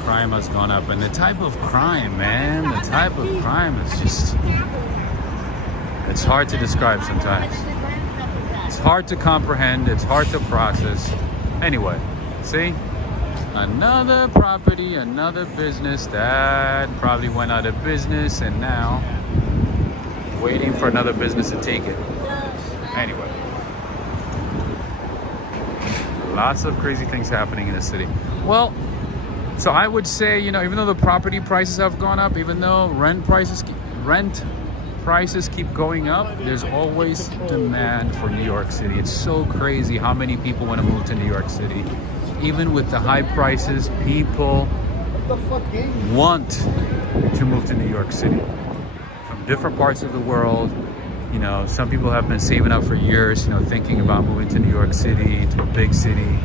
crime has gone up. And the type of crime, man, the type of crime is just, it's hard to describe sometimes. It's hard to comprehend, it's hard to process. Anyway, see? Another property, another business that probably went out of business and now waiting for another business to take it. Anyway, lots of crazy things happening in the city. Well, so I would say, you know, even though the property prices have gone up, even though rent prices keep going up, there's always demand for New York City. It's so crazy how many people want to move to New York City. Even with the high prices, people want to move to New York City from different parts of the world. You know, some people have been saving up for years, you know, thinking about moving to New York City, to a big city.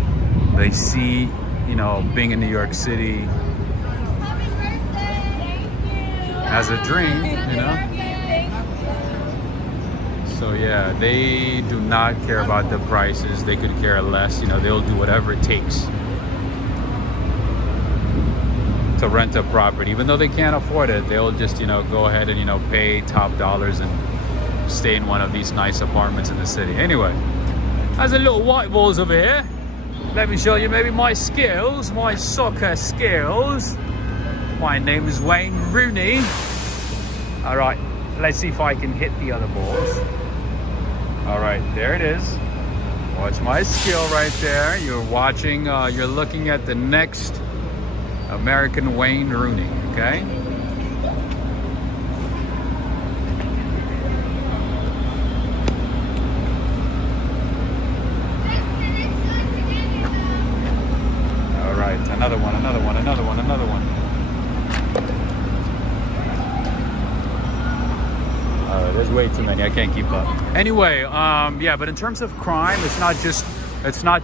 They see, you know, being in New York City as a dream, you know. So yeah, they do not care about the prices. They could care less. You know, they'll do whatever it takes to rent a property. Even though they can't afford it, they'll just, you know, go ahead and, you know, pay top dollars and stay in one of these nice apartments in the city. Anyway, as a little white balls over here, let me show you maybe my skills, my soccer skills. My name is Wayne Rooney. All right, let's see if I can hit the other balls. All right, there it is. Watch my skill right there. You're watching, you're looking at the next American Wayne Rooney, okay? All right, another one, another one, another one, another one. There's way too many. I can't keep up. Anyway, yeah, but in terms of crime, it's not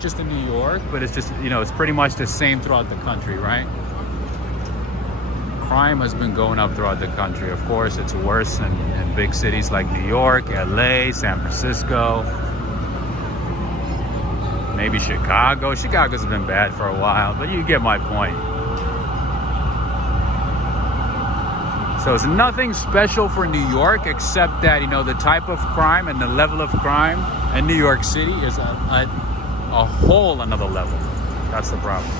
just in New York, but it's just, you know, it's pretty much the same throughout the country, right? Crime has been going up throughout the country. Of course, it's worse in big cities like New York, LA, San Francisco, maybe Chicago. Chicago's been bad for a while, but you get my point. So it's nothing special for New York, except that, you know, the type of crime and the level of crime in New York City is a whole another level. That's the problem.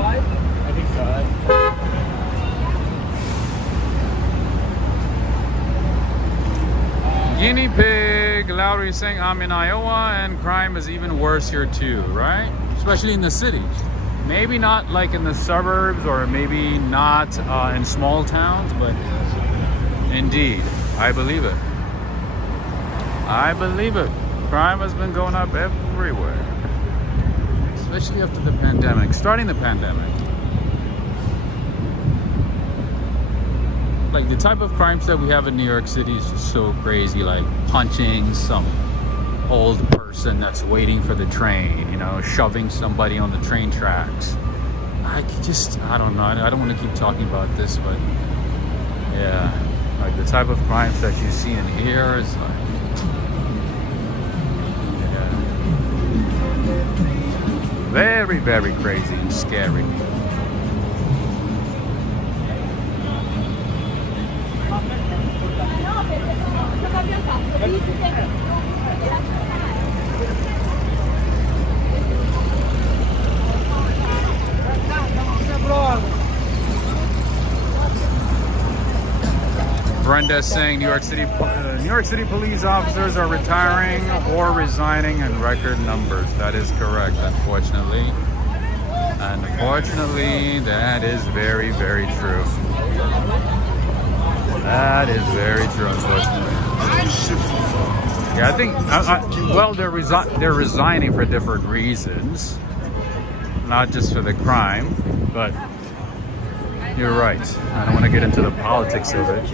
I think so. Guinea pig. Lowry is saying, I'm in Iowa and crime is even worse here too, right? Especially in the city. Maybe not like in the suburbs, or maybe not in small towns, but indeed, I believe it. I believe it. Crime has been going up everywhere, especially after the pandemic, starting the pandemic. Like the type of crimes that we have in New York City is just so crazy, like punching some old person that's waiting for the train, you know, shoving somebody on the train tracks. I don't know, I don't want to keep talking about this, but yeah, like the type of crimes that you see in here is like, yeah, very, very crazy and scary. Brenda's saying New York City police officers are retiring or resigning in record numbers. That is correct, unfortunately. Unfortunately, that is very, very true. That is very true, unfortunately. Yeah, I think, well, they're resigning for different reasons, not just for the crime, but you're right. I don't want to get into the politics of it.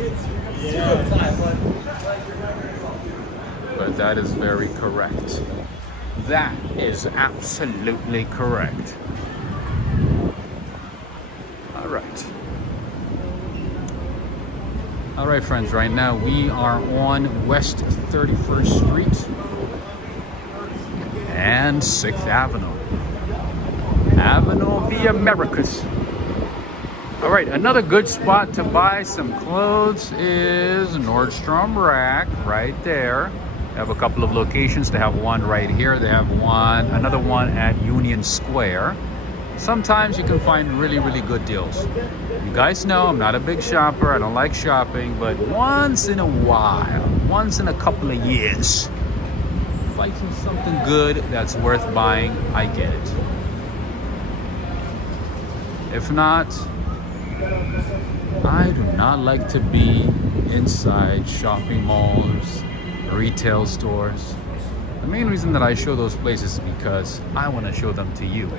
But that is very correct. That is absolutely correct. All right. All right, friends, right now we are on West 31st Street and 6th Avenue. Avenue of the Americas. All right, another good spot to buy some clothes is Nordstrom Rack, right there. They have a couple of locations. They have one right here. They have another one at Union Square. Sometimes you can find really, really good deals. You guys know I'm not a big shopper. I don't like shopping, but once in a while, once in a couple of years, if I see something good that's worth buying, I get it. If not, I do not like to be inside shopping malls, retail stores. The main reason that I show those places is because I want to show them to you.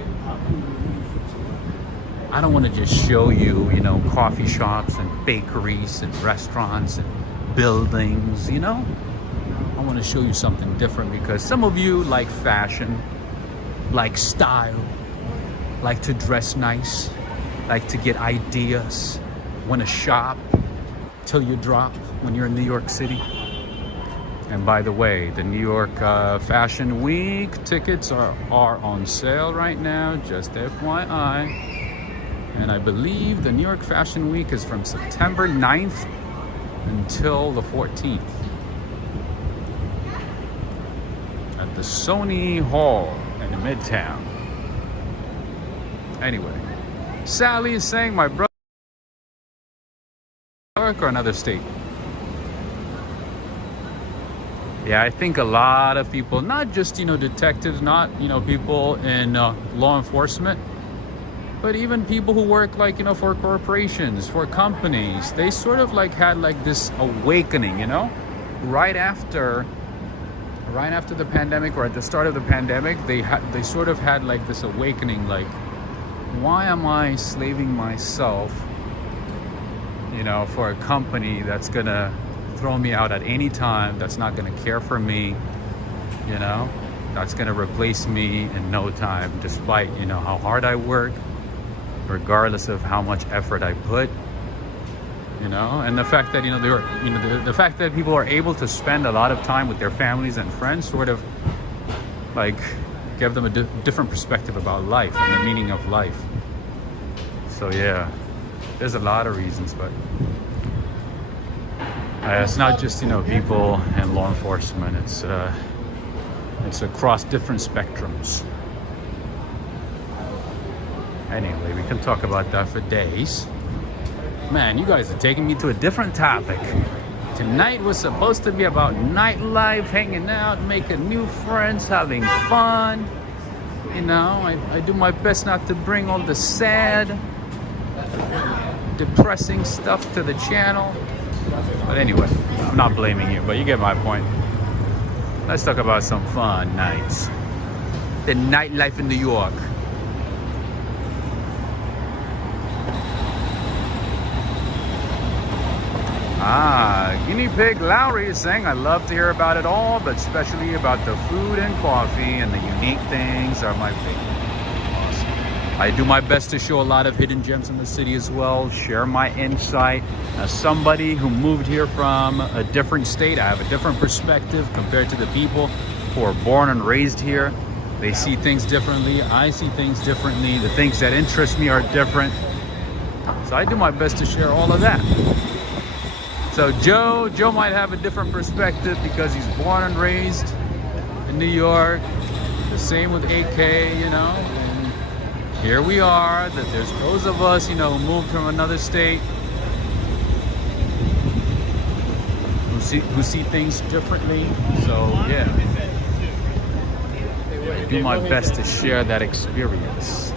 I don't want to just show you, you know, coffee shops and bakeries and restaurants and buildings, you know? I want to show you something different because some of you like fashion, like style, like to dress nice, like to get ideas, want to shop till you drop when you're in New York City. And by the way, the New York Fashion Week tickets are on sale right now, just FYI. And I believe the New York Fashion Week is from September 9th until the 14th at the Sony Hall in Midtown. Anyway, Sally is saying my brother New York or another state. Yeah, I think a lot of people, not just, you know, detectives, not, you know, people in law enforcement, but even people who work, like, you know, for corporations, for companies, they sort of like had like this awakening, you know, right after the pandemic, or at the start of the pandemic, they sort of had like this awakening, like, why am I slaving myself, you know, for a company that's gonna throw me out at any time, that's not gonna care for me, you know, that's gonna replace me in no time, despite, you know, how hard I work, regardless of how much effort I put, you know. And the fact that, you know, the fact that people are able to spend a lot of time with their families and friends sort of like give them a different perspective about life and the meaning of life. So yeah, there's a lot of reasons, but it's not just, you know, people in law enforcement. It's across different spectrums. Anyway, we can talk about that for days. Man, you guys are taking me to a different topic. Tonight was supposed to be about nightlife, hanging out, making new friends, having fun. You know, I do my best not to bring all the sad, depressing stuff to the channel. But anyway, I'm not blaming you, but you get my point. Let's talk about some fun nights. The nightlife in New York. Guinea Pig Lowry is saying, I love to hear about it all, but especially about the food and coffee, and the unique things are my favorite. Awesome. I do my best to show a lot of hidden gems in the city as well, share my insight. As somebody who moved here from a different state, I have a different perspective compared to the people who are born and raised here. They see things differently. I see things differently. The things that interest me are different. So I do my best to share all of that. So Joe might have a different perspective because he's born and raised in New York. The same with AK, you know. And here we are, that there's those of us, you know, who moved from another state, who see things differently. So yeah, I do my best to share that experience.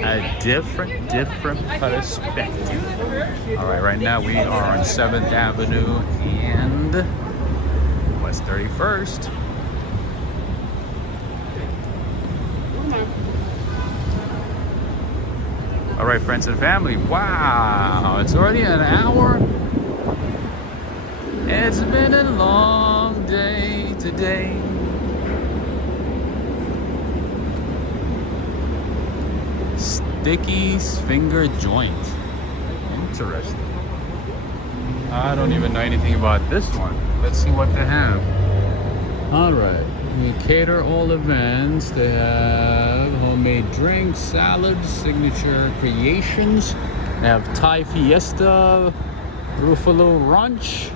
A different perspective. All right, right now we are on 7th Avenue and West 31st. All right, friends and family. Wow, it's already an hour. It's been a long day today. Sticky's finger joint. Interesting. I don't even know anything about this one. Let's see what they have. All right. We cater all events. They have homemade drinks, salads, signature creations. They have Thai Fiesta, Ruffalo Ranch,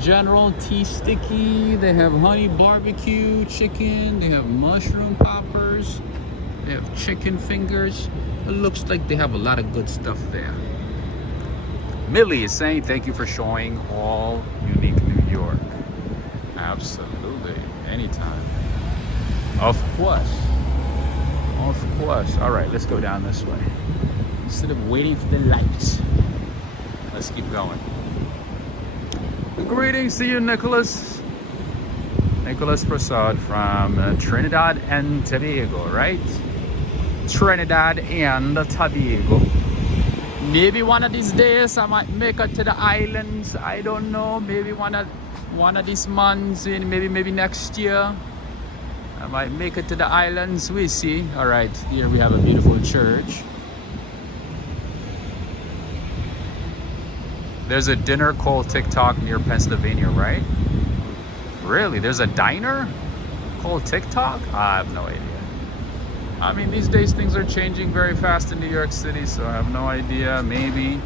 General Tea Sticky. They have honey barbecue chicken. They have mushroom poppers. They have chicken fingers. It looks like they have a lot of good stuff there. Millie is saying, thank you for showing all unique New York. Absolutely. Anytime. Of course. Of course. All right, let's go down this way. Instead of waiting for the lights, let's keep going. Greetings to you, Nicholas. Nicholas Prasad from Trinidad and Tobago, right? Trinidad and Tobago. Maybe one of these days I might make it to the islands. I don't know. Maybe one of these months, in maybe next year, I might make it to the islands. We see. All right, here we have a beautiful church. There's a dinner called TikTok near Pennsylvania, right? Really? There's a diner called TikTok? I have no idea. I mean, these days things are changing very fast in New York City, so I have no idea. Maybe.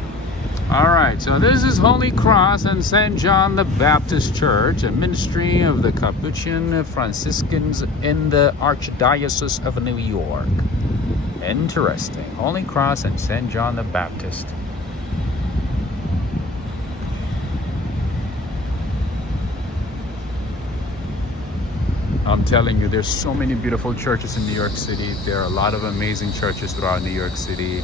All right, so this is Holy Cross and St. John the Baptist Church, a ministry of the Capuchin Franciscans in the Archdiocese of New York. Interesting. Holy Cross and St. John the Baptist. I'm telling you, there's so many beautiful churches in New York City. There are a lot of amazing churches throughout New York City.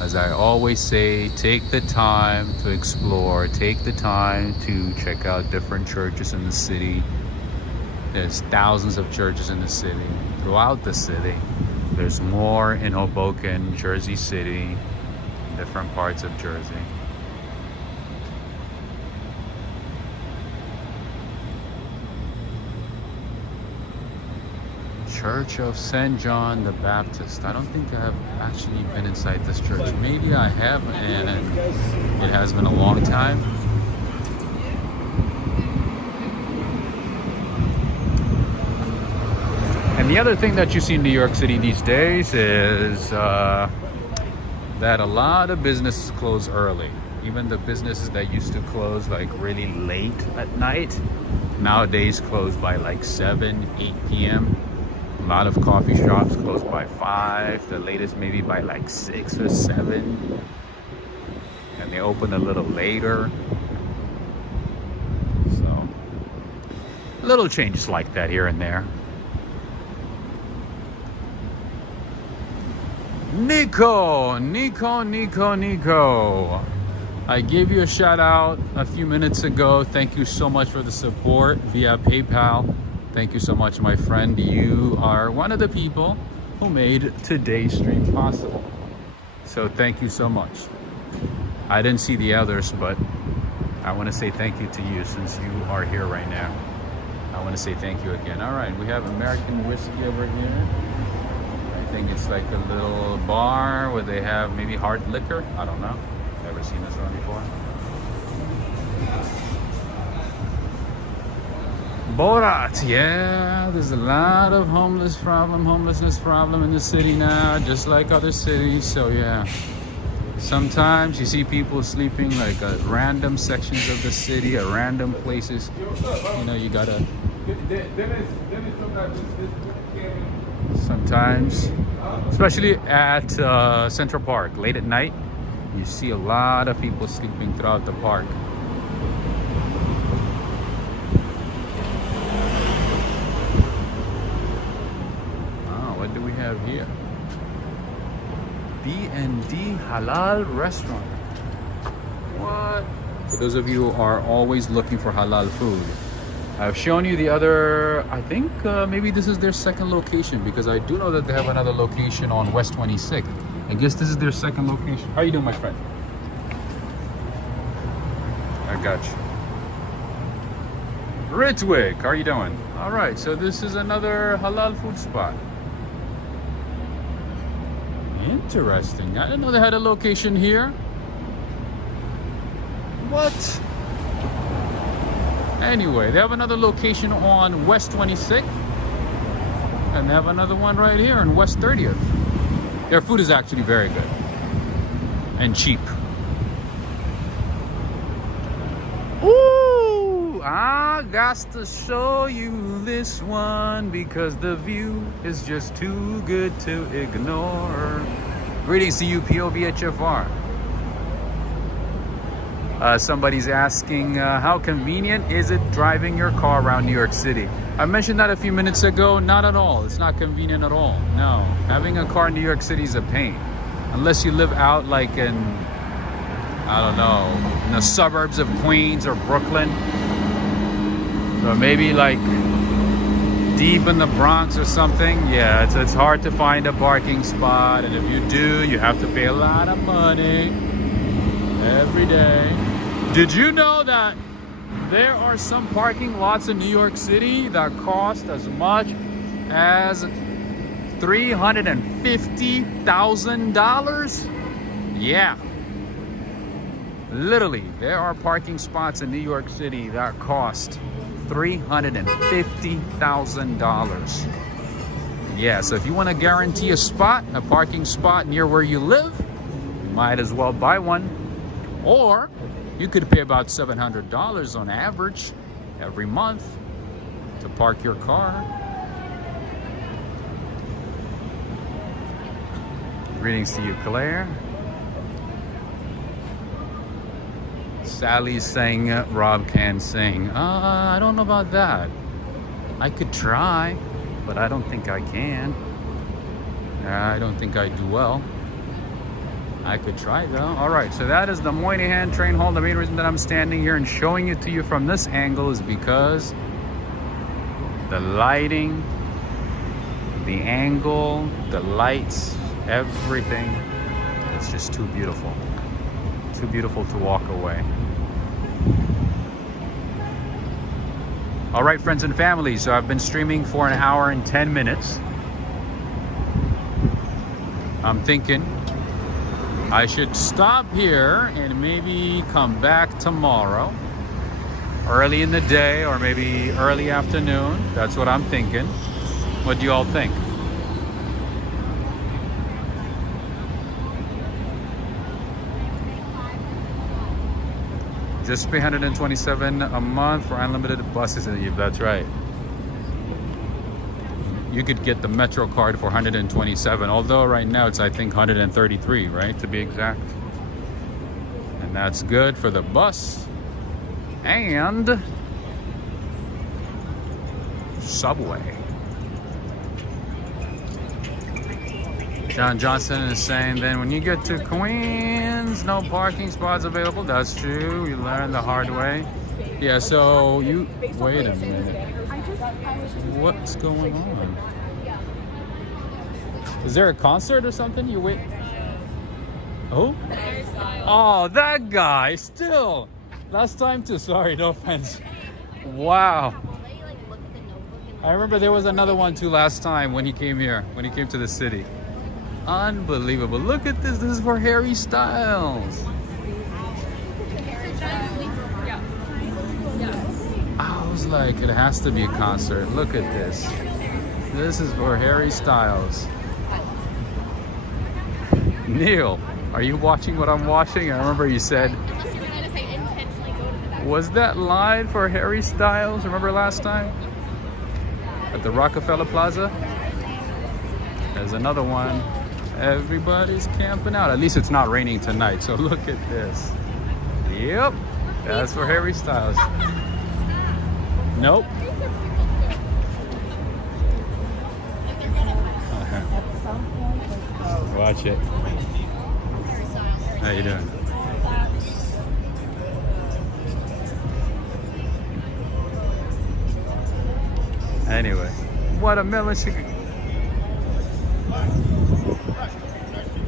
As I always say, take the time to explore. Take the time to check out different churches in the city. There's thousands of churches in the city, throughout the city. There's more in Hoboken, Jersey City, different parts of Jersey. Church of St. John the Baptist. I don't think I have actually been inside this church. Maybe I have, and it has been a long time. And the other thing that you see in New York City these days is that a lot of businesses close early. Even the businesses that used to close like really late at night, nowadays close by like 7, 8 p.m. A lot of coffee shops close by 5, the latest maybe by like 6 or 7. And they open a little later. So, little changes like that here and there. Nico. I gave you a shout out a few minutes ago. Thank you so much for the support via PayPal. Thank you so much, my friend. You are one of the people who made today's stream possible. So thank you so much. I didn't see the others, but I want to say thank you to you since you are here right now. I want to say thank you again. All right, we have American whiskey over here. I think it's like a little bar where they have maybe hard liquor. I don't know. Never seen this one before. Borat, yeah, there's a lot of homelessness problem in the city now, just like other cities. So yeah, sometimes you see people sleeping like at random sections of the city, at random places. You know, you gotta. Sometimes, especially at Central Park, late at night, you see a lot of people sleeping throughout the park. What do we have here? B&D Halal restaurant. What? For those of you who are always looking for halal food, I've shown you the other, I think maybe this is their second location, because I do know that they have another location on West 26th. I guess this is their second location. How you doing, my friend? I got you. Ritwig, how are you doing? All right, so this is another halal food spot. Interesting. I didn't know they had a location here. What? Anyway, they have another location on West 26th. And they have another one right here on West 30th. Their food is actually very good. And cheap. Ooh! I got to show you this one because the view is just too good to ignore. Greetings to you, POVHFR. Somebody's asking, how convenient is it driving your car around New York City? I mentioned that a few minutes ago. Not at all. It's not convenient at all. No. Having a car in New York City is a pain. Unless you live out like in, I don't know, in the suburbs of Queens or Brooklyn. Or maybe like deep in the Bronx or something. Yeah, it's hard to find a parking spot. And if you do, you have to pay a lot of money every day. Did you know that there are some parking lots in New York City that cost as much as $350,000? Yeah. Literally, there are parking spots in New York City that cost $350,000. Yeah, so if you want to guarantee a spot, a parking spot near where you live, you might as well buy one. Or you could pay about $700 on average every month to park your car. Greetings to you, Claire. Sally's saying Rob can sing. I don't know about that. I could try, but I don't think I can. I don't think I do well. I could try though. All right, so that is the Moynihan train hall. The main reason that I'm standing here and showing it to you from this angle is because the lighting, the angle, the lights, everything, it's just too beautiful. Too beautiful to walk away. All right, friends and family, so I've been streaming for an hour and 10 minutes. I'm thinking I should stop here and maybe come back tomorrow, early in the day or maybe early afternoon. That's what I'm thinking. What do you all think? Just pay $127 a month for unlimited buses. That's right. You could get the Metro card for $127, although right now it's, I think, $133, right, to be exact. And that's good for the bus and subway. John Johnson is saying, then when you get to Queens, no parking spots available. That's true. You learn the hard way. Yeah, so you... Wait a minute. What's going on? Is there a concert or something? You wait... Oh? Oh, that guy! Still! Last time too. Sorry, no offense. Wow. I remember there was another one too last time when he came here, when he came to the city. Unbelievable. Look at this. This is for Harry Styles. I was like, it has to be a concert. Look at this. This is for Harry Styles. Neil, are you watching what I'm watching? I remember you said... Was that live for Harry Styles? Remember last time? At the Rockefeller Plaza? There's another one. Everybody's camping out. At least it's not raining tonight, so look at this. Yep, that's for Harry Styles. Nope. Watch it. How you doing? Anyway, what a millisecond.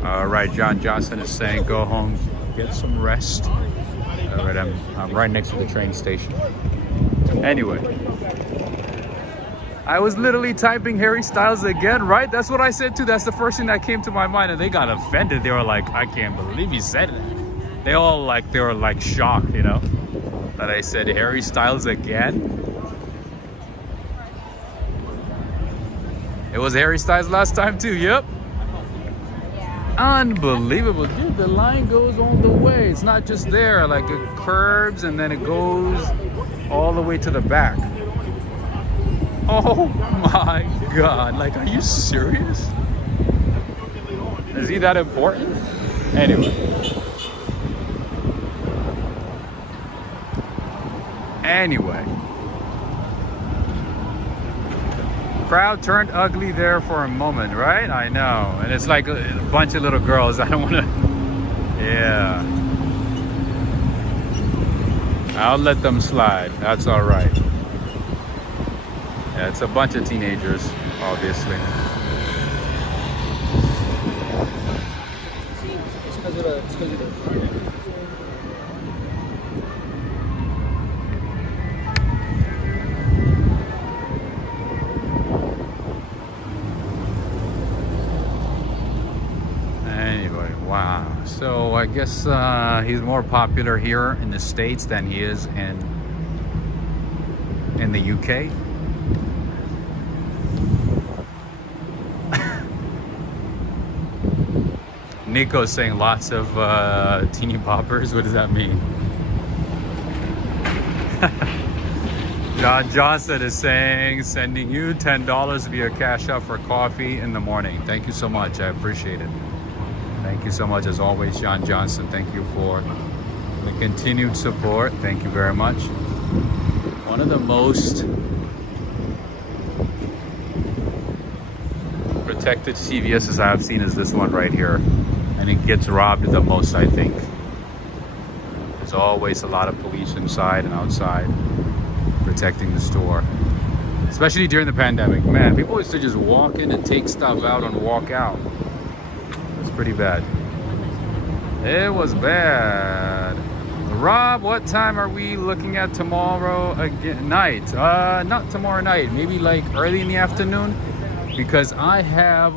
All right, John Johnson is saying go home, get some rest. All right, I'm right next to the train station. Anyway, I was literally typing Harry Styles again, right? That's what I said too. That's the first thing that came to my mind, and they got offended. They were like, I can't believe he said it. They were like shocked, you know, that I said Harry Styles again. It was Harry Styles last time too, yep. Unbelievable, dude, the line goes all the way. It's not just there, like it curves and then it goes all the way to the back. Oh my God, like, are you serious? Is he that important? Anyway. Crowd turned ugly there for a moment, right? I know. And it's like a bunch of little girls. I don't want to... Yeah. I'll let them slide. That's all right. Yeah, it's a bunch of teenagers, obviously. It's because of the... Wow, so I guess he's more popular here in the States than he is in the UK. Nico's saying lots of teeny boppers. What does that mean? John Johnson is saying, sending you $10 via Cash App for coffee in the morning. Thank you so much. I appreciate it. Thank you so much, as always, John Johnson. Thank you for the continued support. Thank you very much. One of the most protected CVS's I have seen is this one right here. And it gets robbed the most, I think. There's always a lot of police inside and outside protecting the store. Especially during the pandemic. Man, people used to just walk in and take stuff out and walk out. Pretty bad. It was bad. Rob, what time are we looking at tomorrow night? Not tomorrow night, maybe like early in the afternoon, because I have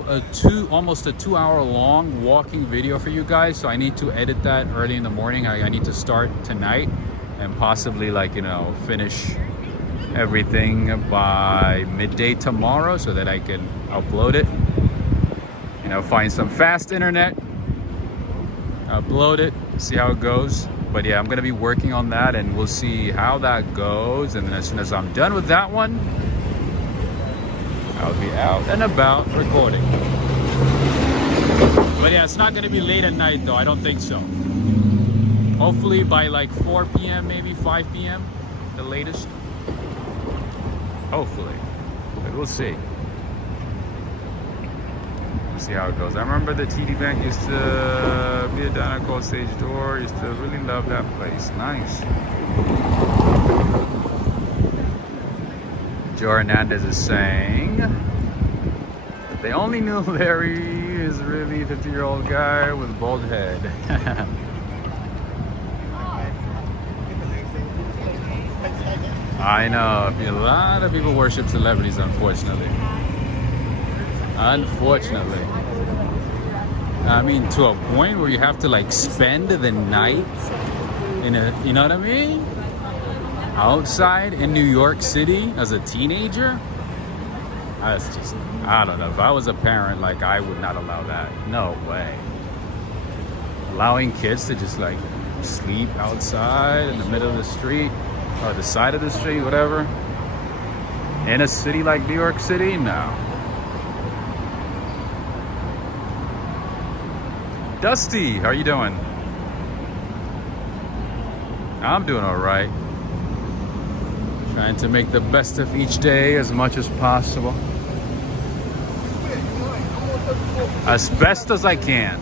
almost a 2-hour long walking video for you guys, so I need to edit that early in the morning. I need to start tonight and possibly, like, you know, finish everything by midday tomorrow so that I can upload it. You know, find some fast internet, upload it, see how it goes. But yeah, I'm gonna be working on that and we'll see how that goes. And then as soon as I'm done with that one, I'll be out and about recording. But yeah, it's not gonna be late at night though, I don't think so. Hopefully by like 4 p.m., maybe 5 p.m., the latest. Hopefully, but we'll see. We'll see how it goes. I remember the TD Bank used to be down at Cold Stage Door. Used to really love that place. Nice. Joe Hernandez is saying they only knew Larry is really a 50-year-old guy with bald head. I know, a lot of people worship celebrities, unfortunately. Unfortunately. I mean, to a point where you have to like spend the night in a, you know what I mean? Outside in New York City as a teenager? That's just, I don't know. If I was a parent, like, I would not allow that. No way. Allowing kids to just like sleep outside in the middle of the street or the side of the street, whatever, in a city like New York City? No. Dusty, how are you doing? I'm doing all right. Trying to make the best of each day as much as possible. As best as I can.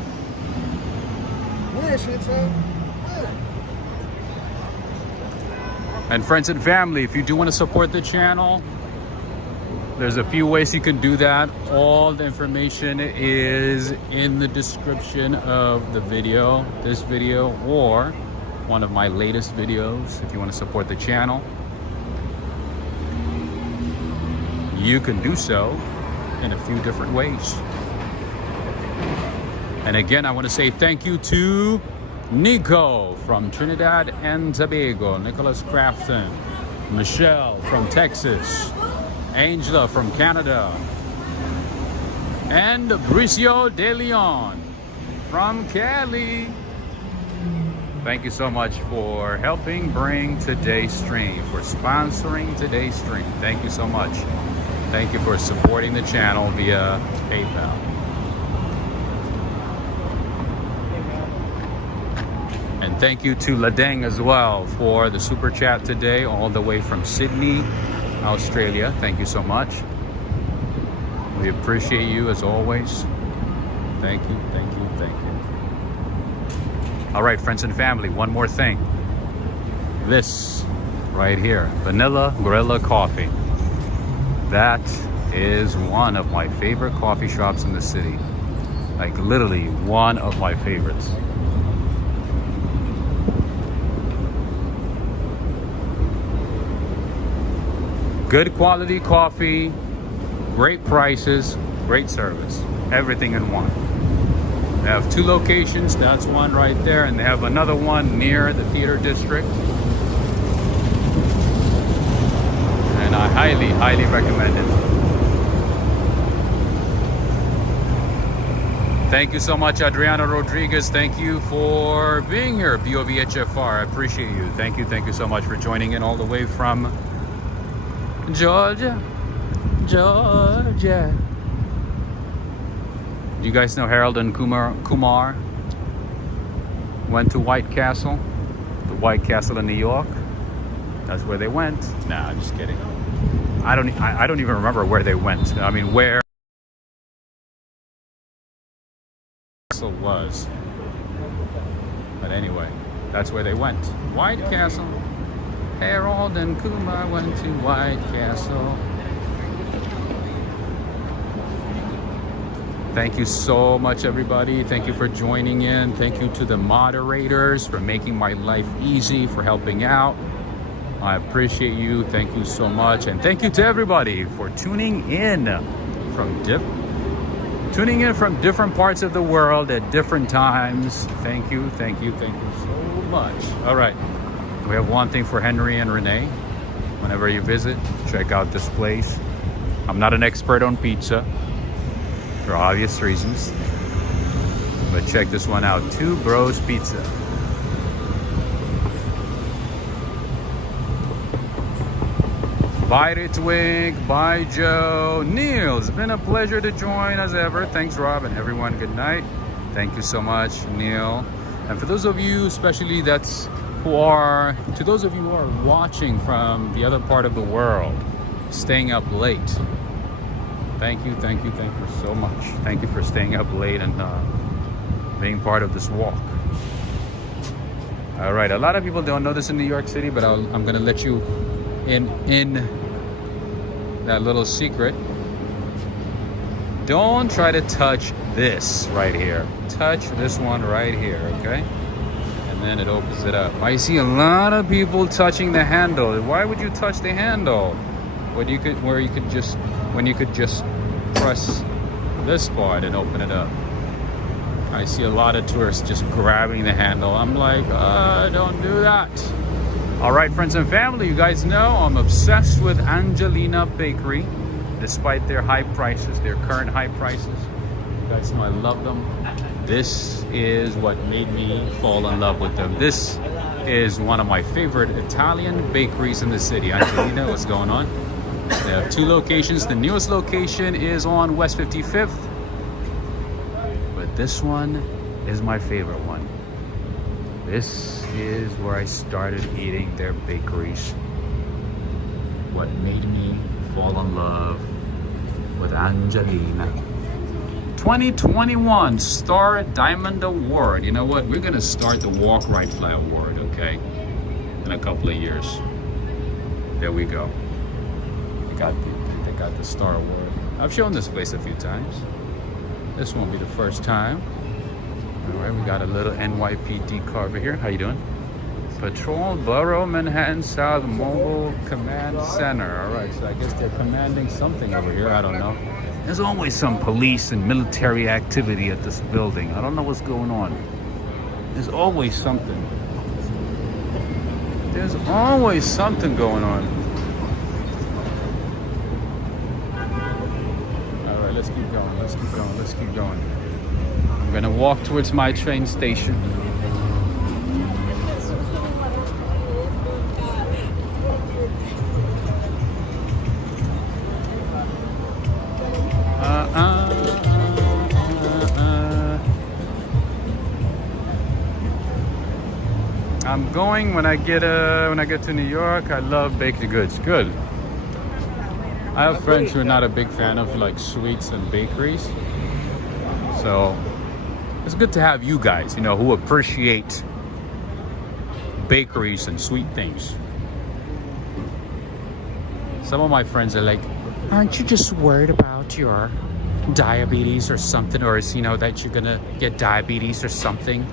And friends and family, if you do want to support the channel, there's a few ways you can do that. All the information is in the description of the video, this video, or one of my latest videos. If you want to support the channel, you can do so in a few different ways. And again, I want to say thank you to Nico from Trinidad and Tobago, Nicholas Crafton, Michelle from Texas, Angela from Canada, and Bricio De Leon from Cali. Thank you so much for helping bring today's stream, for sponsoring today's stream. Thank you so much. Thank you for supporting the channel via PayPal. And thank you to Ladeng as well for the super chat today, all the way from Sydney, Australia. Thank you so much. We appreciate you as always. Thank you, thank you, thank you. All right, friends and family, one more thing. This right here, Vanilla Gorilla Coffee. That is one of my favorite coffee shops in the city. Like literally one of my favorites. Good quality coffee, great prices, great service. Everything in one. They have two locations. That's one right there. And they have another one near the theater district. And I highly, highly recommend it. Thank you so much, Adriano Rodriguez. Thank you for being here, BOVHFR. I appreciate you. Thank you so much for joining in all the way from Georgia. Georgia. Do you guys know Harold and Kumar went to White Castle? The White Castle in New York? That's where they went. Nah, I'm just kidding. I don't even remember where they went. I mean, where Castle was. But anyway, that's where they went. White Castle. Harold and Kumar went to White Castle. Thank you so much, everybody. Thank you for joining in. Thank you to the moderators for making my life easy, for helping out. I appreciate you. Thank you so much. And thank you to everybody for tuning in from different parts of the world at different times. Thank you so much. All right. We have one thing for Henry and Renee. Whenever you visit, check out this place. I'm not an expert on pizza for obvious reasons, but check this one out. Two Bros Pizza. Bye Ritwig, bye Joe. Neil, it's been a pleasure to join as ever. Thanks Rob, and everyone good night. Thank you so much, Neil. And for those of you, especially to those of you who are watching from the other part of the world, staying up late, Thank you so much. Thank you for staying up late and being part of this walk. All right, a lot of people don't know this in New York City, but I'm gonna let you in that little secret. Don't try to touch this right here. Touch this one right here, okay? And then it opens it up. I see a lot of people touching the handle. Why would you touch the handle when you could just press this part and open it up? I see a lot of tourists just grabbing the handle. I'm like, don't do that. All right, friends and family, you guys know I'm obsessed with Angelina Bakery, despite their high prices, their current high prices. You guys know I love them. This is what made me fall in love with them. This is one of my favorite Italian bakeries in the city. Angelina, what's going on? They have 2 locations. The newest location is on West 55th. But this one is my favorite one. This is where I started eating their bakeries. What made me fall in love with Angelina. 2021 Star Diamond Award. You know what? We're gonna start the Walk Right Fly Award, okay? In a couple of years. There we go. They got the Star Award. I've shown this place a few times. This won't be the first time. All right, we got a little NYPD car over here. How you doing? Patrol Borough Manhattan South Mobile Command Center. All right, so I guess they're commanding something over here. I don't know. There's always some police and military activity at this building. I don't know what's going on. There's always something. There's always something going on. All right, let's keep going. Let's keep going. Let's keep going. I'm gonna walk towards my train station. I'm going when I get to New York. I love baked goods. Good. I have friends who are not a big fan of like sweets and bakeries, so it's good to have you guys, you know, who appreciate bakeries and sweet things. Some of my friends are like, aren't you just worried about your diabetes or something, or is, you know, that you're gonna get diabetes or something?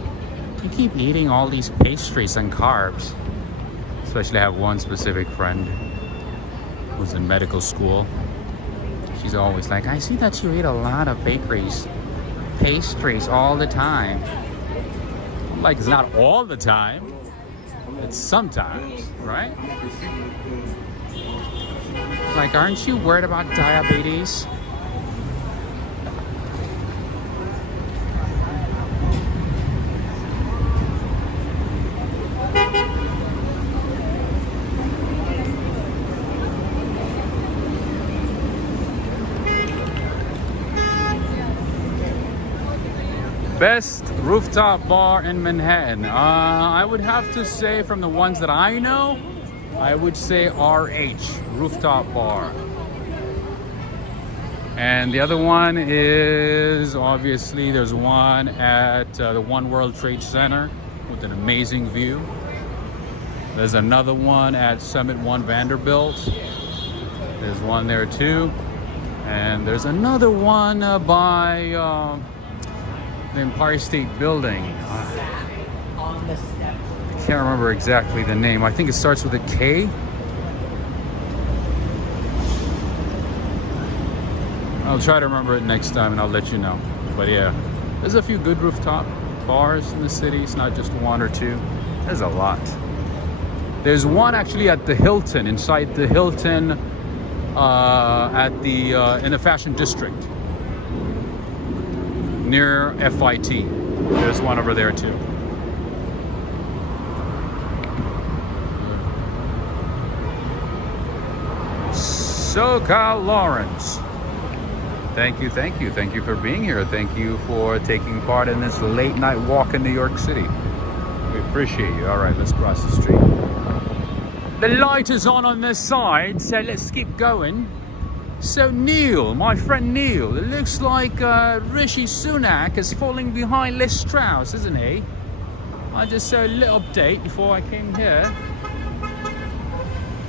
You keep eating all these pastries and carbs. Especially I have one specific friend who's in medical school. She's always like, I see that you eat a lot of bakeries, pastries all the time. I'm like, it's not all the time. It's sometimes, right? Like, aren't you worried about diabetes? Best rooftop bar in Manhattan. I would have to say, from the ones that I know, I would say RH, Rooftop Bar. And the other one is, obviously, there's one at the One World Trade Center with an amazing view. There's another one at Summit One Vanderbilt. There's one there too. And there's another one by the Empire State Building. I can't remember exactly the name. I think it starts with a K. I'll try to remember it next time and I'll let you know. But yeah, there's a few good rooftop bars in the city. It's not just one or two. There's a lot. There's one actually at the Hilton, inside the Hilton, in the Fashion District, near FIT. There's one over there too. SoCal Lawrence. Thank you for being here. Thank you for taking part in this late night walk in New York City. We appreciate you. All right, let's cross the street. The light is on this side, so let's keep going. So Neil, my friend Neil, it looks like Rishi Sunak is falling behind Liz Strauss, isn't he? I just saw a little update before I came here.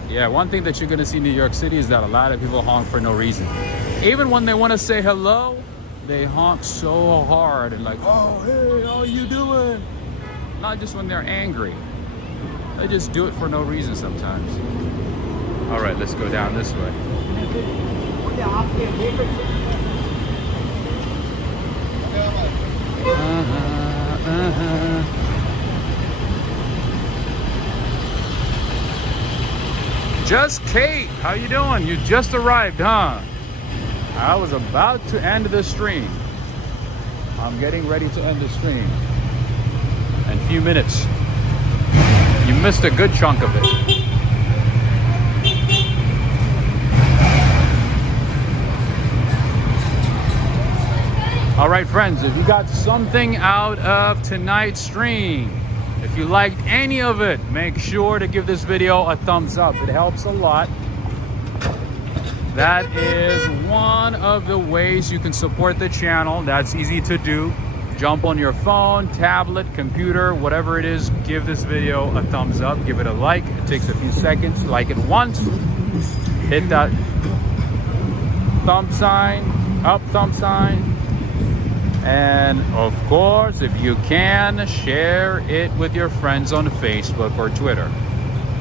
Yeah, one thing that you're gonna see in New York City is that a lot of people honk for no reason. Even when they want to say hello, they honk so hard and like, oh, hey, how you doing? Not just when they're angry. They just do it for no reason sometimes. All right, let's go down this way. Just Kate, how you doing? You just arrived, huh? I was about to end the stream. I'm getting ready to end the stream in a few minutes. You missed a good chunk of it. All right, friends, if you got something out of tonight's stream, if you liked any of it, make sure to give this video a thumbs up. It helps a lot. That is one of the ways you can support the channel. That's easy to do. Jump on your phone, tablet, computer, whatever it is, give this video a thumbs up, give it a like. It takes a few seconds. Like it once, hit that thumb sign, up thumb sign. And of course, if you can, share it with your friends on Facebook or Twitter.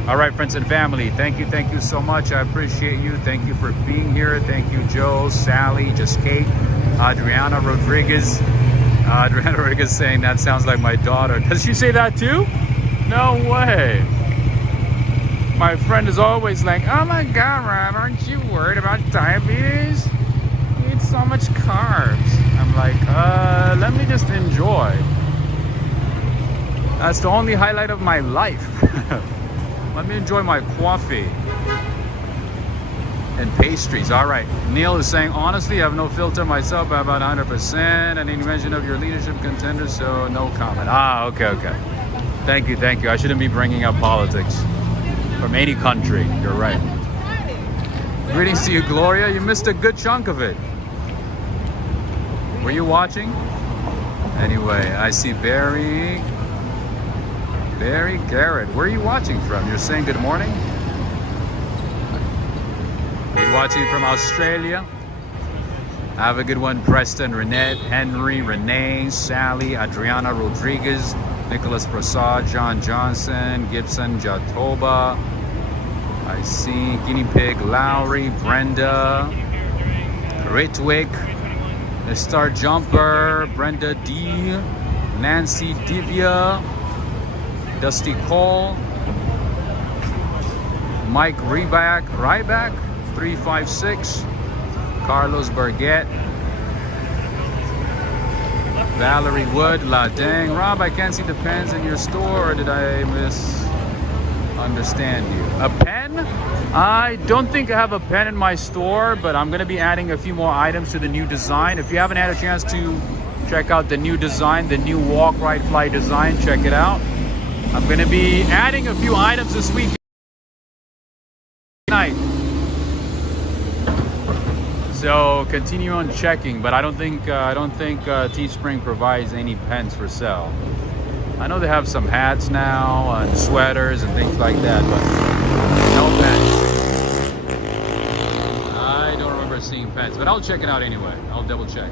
All right, friends and family, thank you so much. I appreciate you. Thank you for being here. Thank you, Joe, Sally, Just Kate, Adriana Rodriguez. Adriana Rodriguez saying that sounds like my daughter. Does she say that too? No way. My friend is always like, oh my God, Rob, aren't you worried about diabetes? You eat so much carbs. I'm like, let me just enjoy. That's the only highlight of my life. Let me enjoy my coffee and pastries. All right, Neil is saying, honestly, I have no filter myself by about 100%. And any mention of your leadership contender, so no comment. Ah, okay. Thank you. I shouldn't be bringing up politics from any country. You're right. Greetings to you, Gloria. You missed a good chunk of it. Were you watching? Anyway, I see Barry Garrett. Where are you watching from? You're saying good morning? Are you watching from Australia? Have a good one, Preston, Renette, Henry, Renee, Sally, Adriana Rodriguez, Nicholas Prasad, John Johnson, Gibson, Jatoba. I see Guinea Pig, Lowry, Brenda, Ritwick, The Star Jumper, Brenda D, Nancy Divya, Dusty Cole, Mike Ryback 356, Carlos Burgett, Valerie Wood, La Dang. Rob, I can't see the pens in your store, or did I misunderstand you? A pen? I don't think I have a pen in my store, but I'm going to be adding a few more items to the new design. If you haven't had a chance to check out the new design, the new walk, ride, fly design, check it out. I'm going to be adding a few items this week. Night. So continue on checking, but I don't think Teespring provides any pens for sale. I know they have some hats now and sweaters and things like that, but no pens. I don't remember seeing pens, but I'll check it out anyway. I'll double check.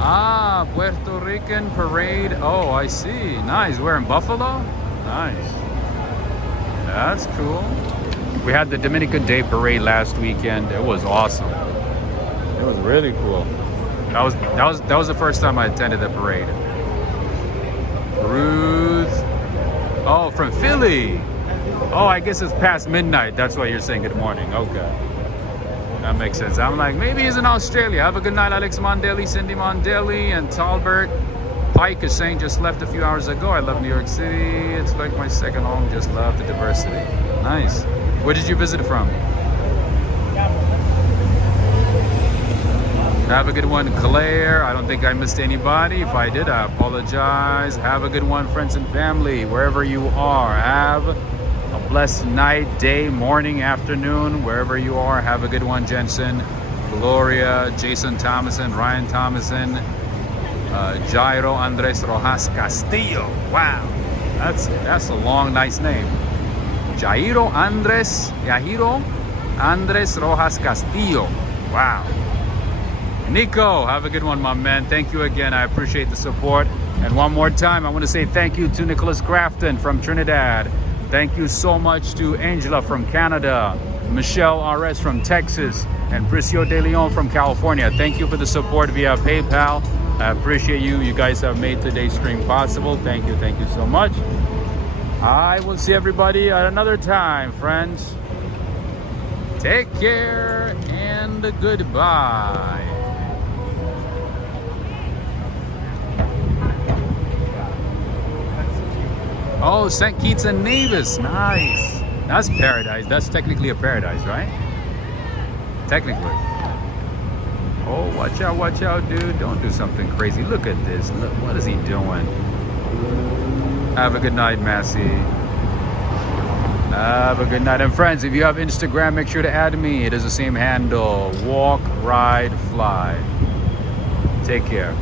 Ah, Puerto Rican parade. Oh, I see. Nice. We're in Buffalo? Nice. That's cool. We had the Dominican Day parade last weekend. It was awesome. It was really cool. That was the first time I attended the parade. Ruth. Oh, from Philly. Oh, I guess it's past midnight. That's why you're saying good morning. Okay. That makes sense. I'm like, maybe he's in Australia. Have a good night, Alex Mondelli, Cindy Mondelli, and Talbert Pike is saying just left a few hours ago. I love New York City. It's like my second home. Just love the diversity. Nice. Where did you visit from? Have a good one, Claire. I don't think I missed anybody. If I did, I apologize. Have a good one, friends and family, wherever you are. Have a blessed night, day, morning, afternoon, wherever you are. Have a good one, Jensen, Gloria, Jason Thomason, Ryan Thomason, Jairo Andres Rojas Castillo. Wow, that's a long, nice name. Jairo Andres Rojas Castillo. Wow. Nico, have a good one, my man. Thank you again. I appreciate the support. And one more time, I want to say thank you to Nicholas Grafton from Trinidad. Thank you so much to Angela from Canada, Michelle RS from Texas, and Bricio De Leon from California. Thank you for the support via PayPal. I appreciate you. You guys have made today's stream possible. Thank you so much. I will see everybody at another time, friends. Take care and goodbye. Oh, St. Kitts and Nevis. Nice. That's paradise. That's technically a paradise, right? Technically. Oh, watch out, dude. Don't do something crazy. Look at this. Look, what is he doing? Have a good night, Massey. Have a good night. And friends, if you have Instagram, make sure to add me. It is the same handle. Walk, ride, fly. Take care.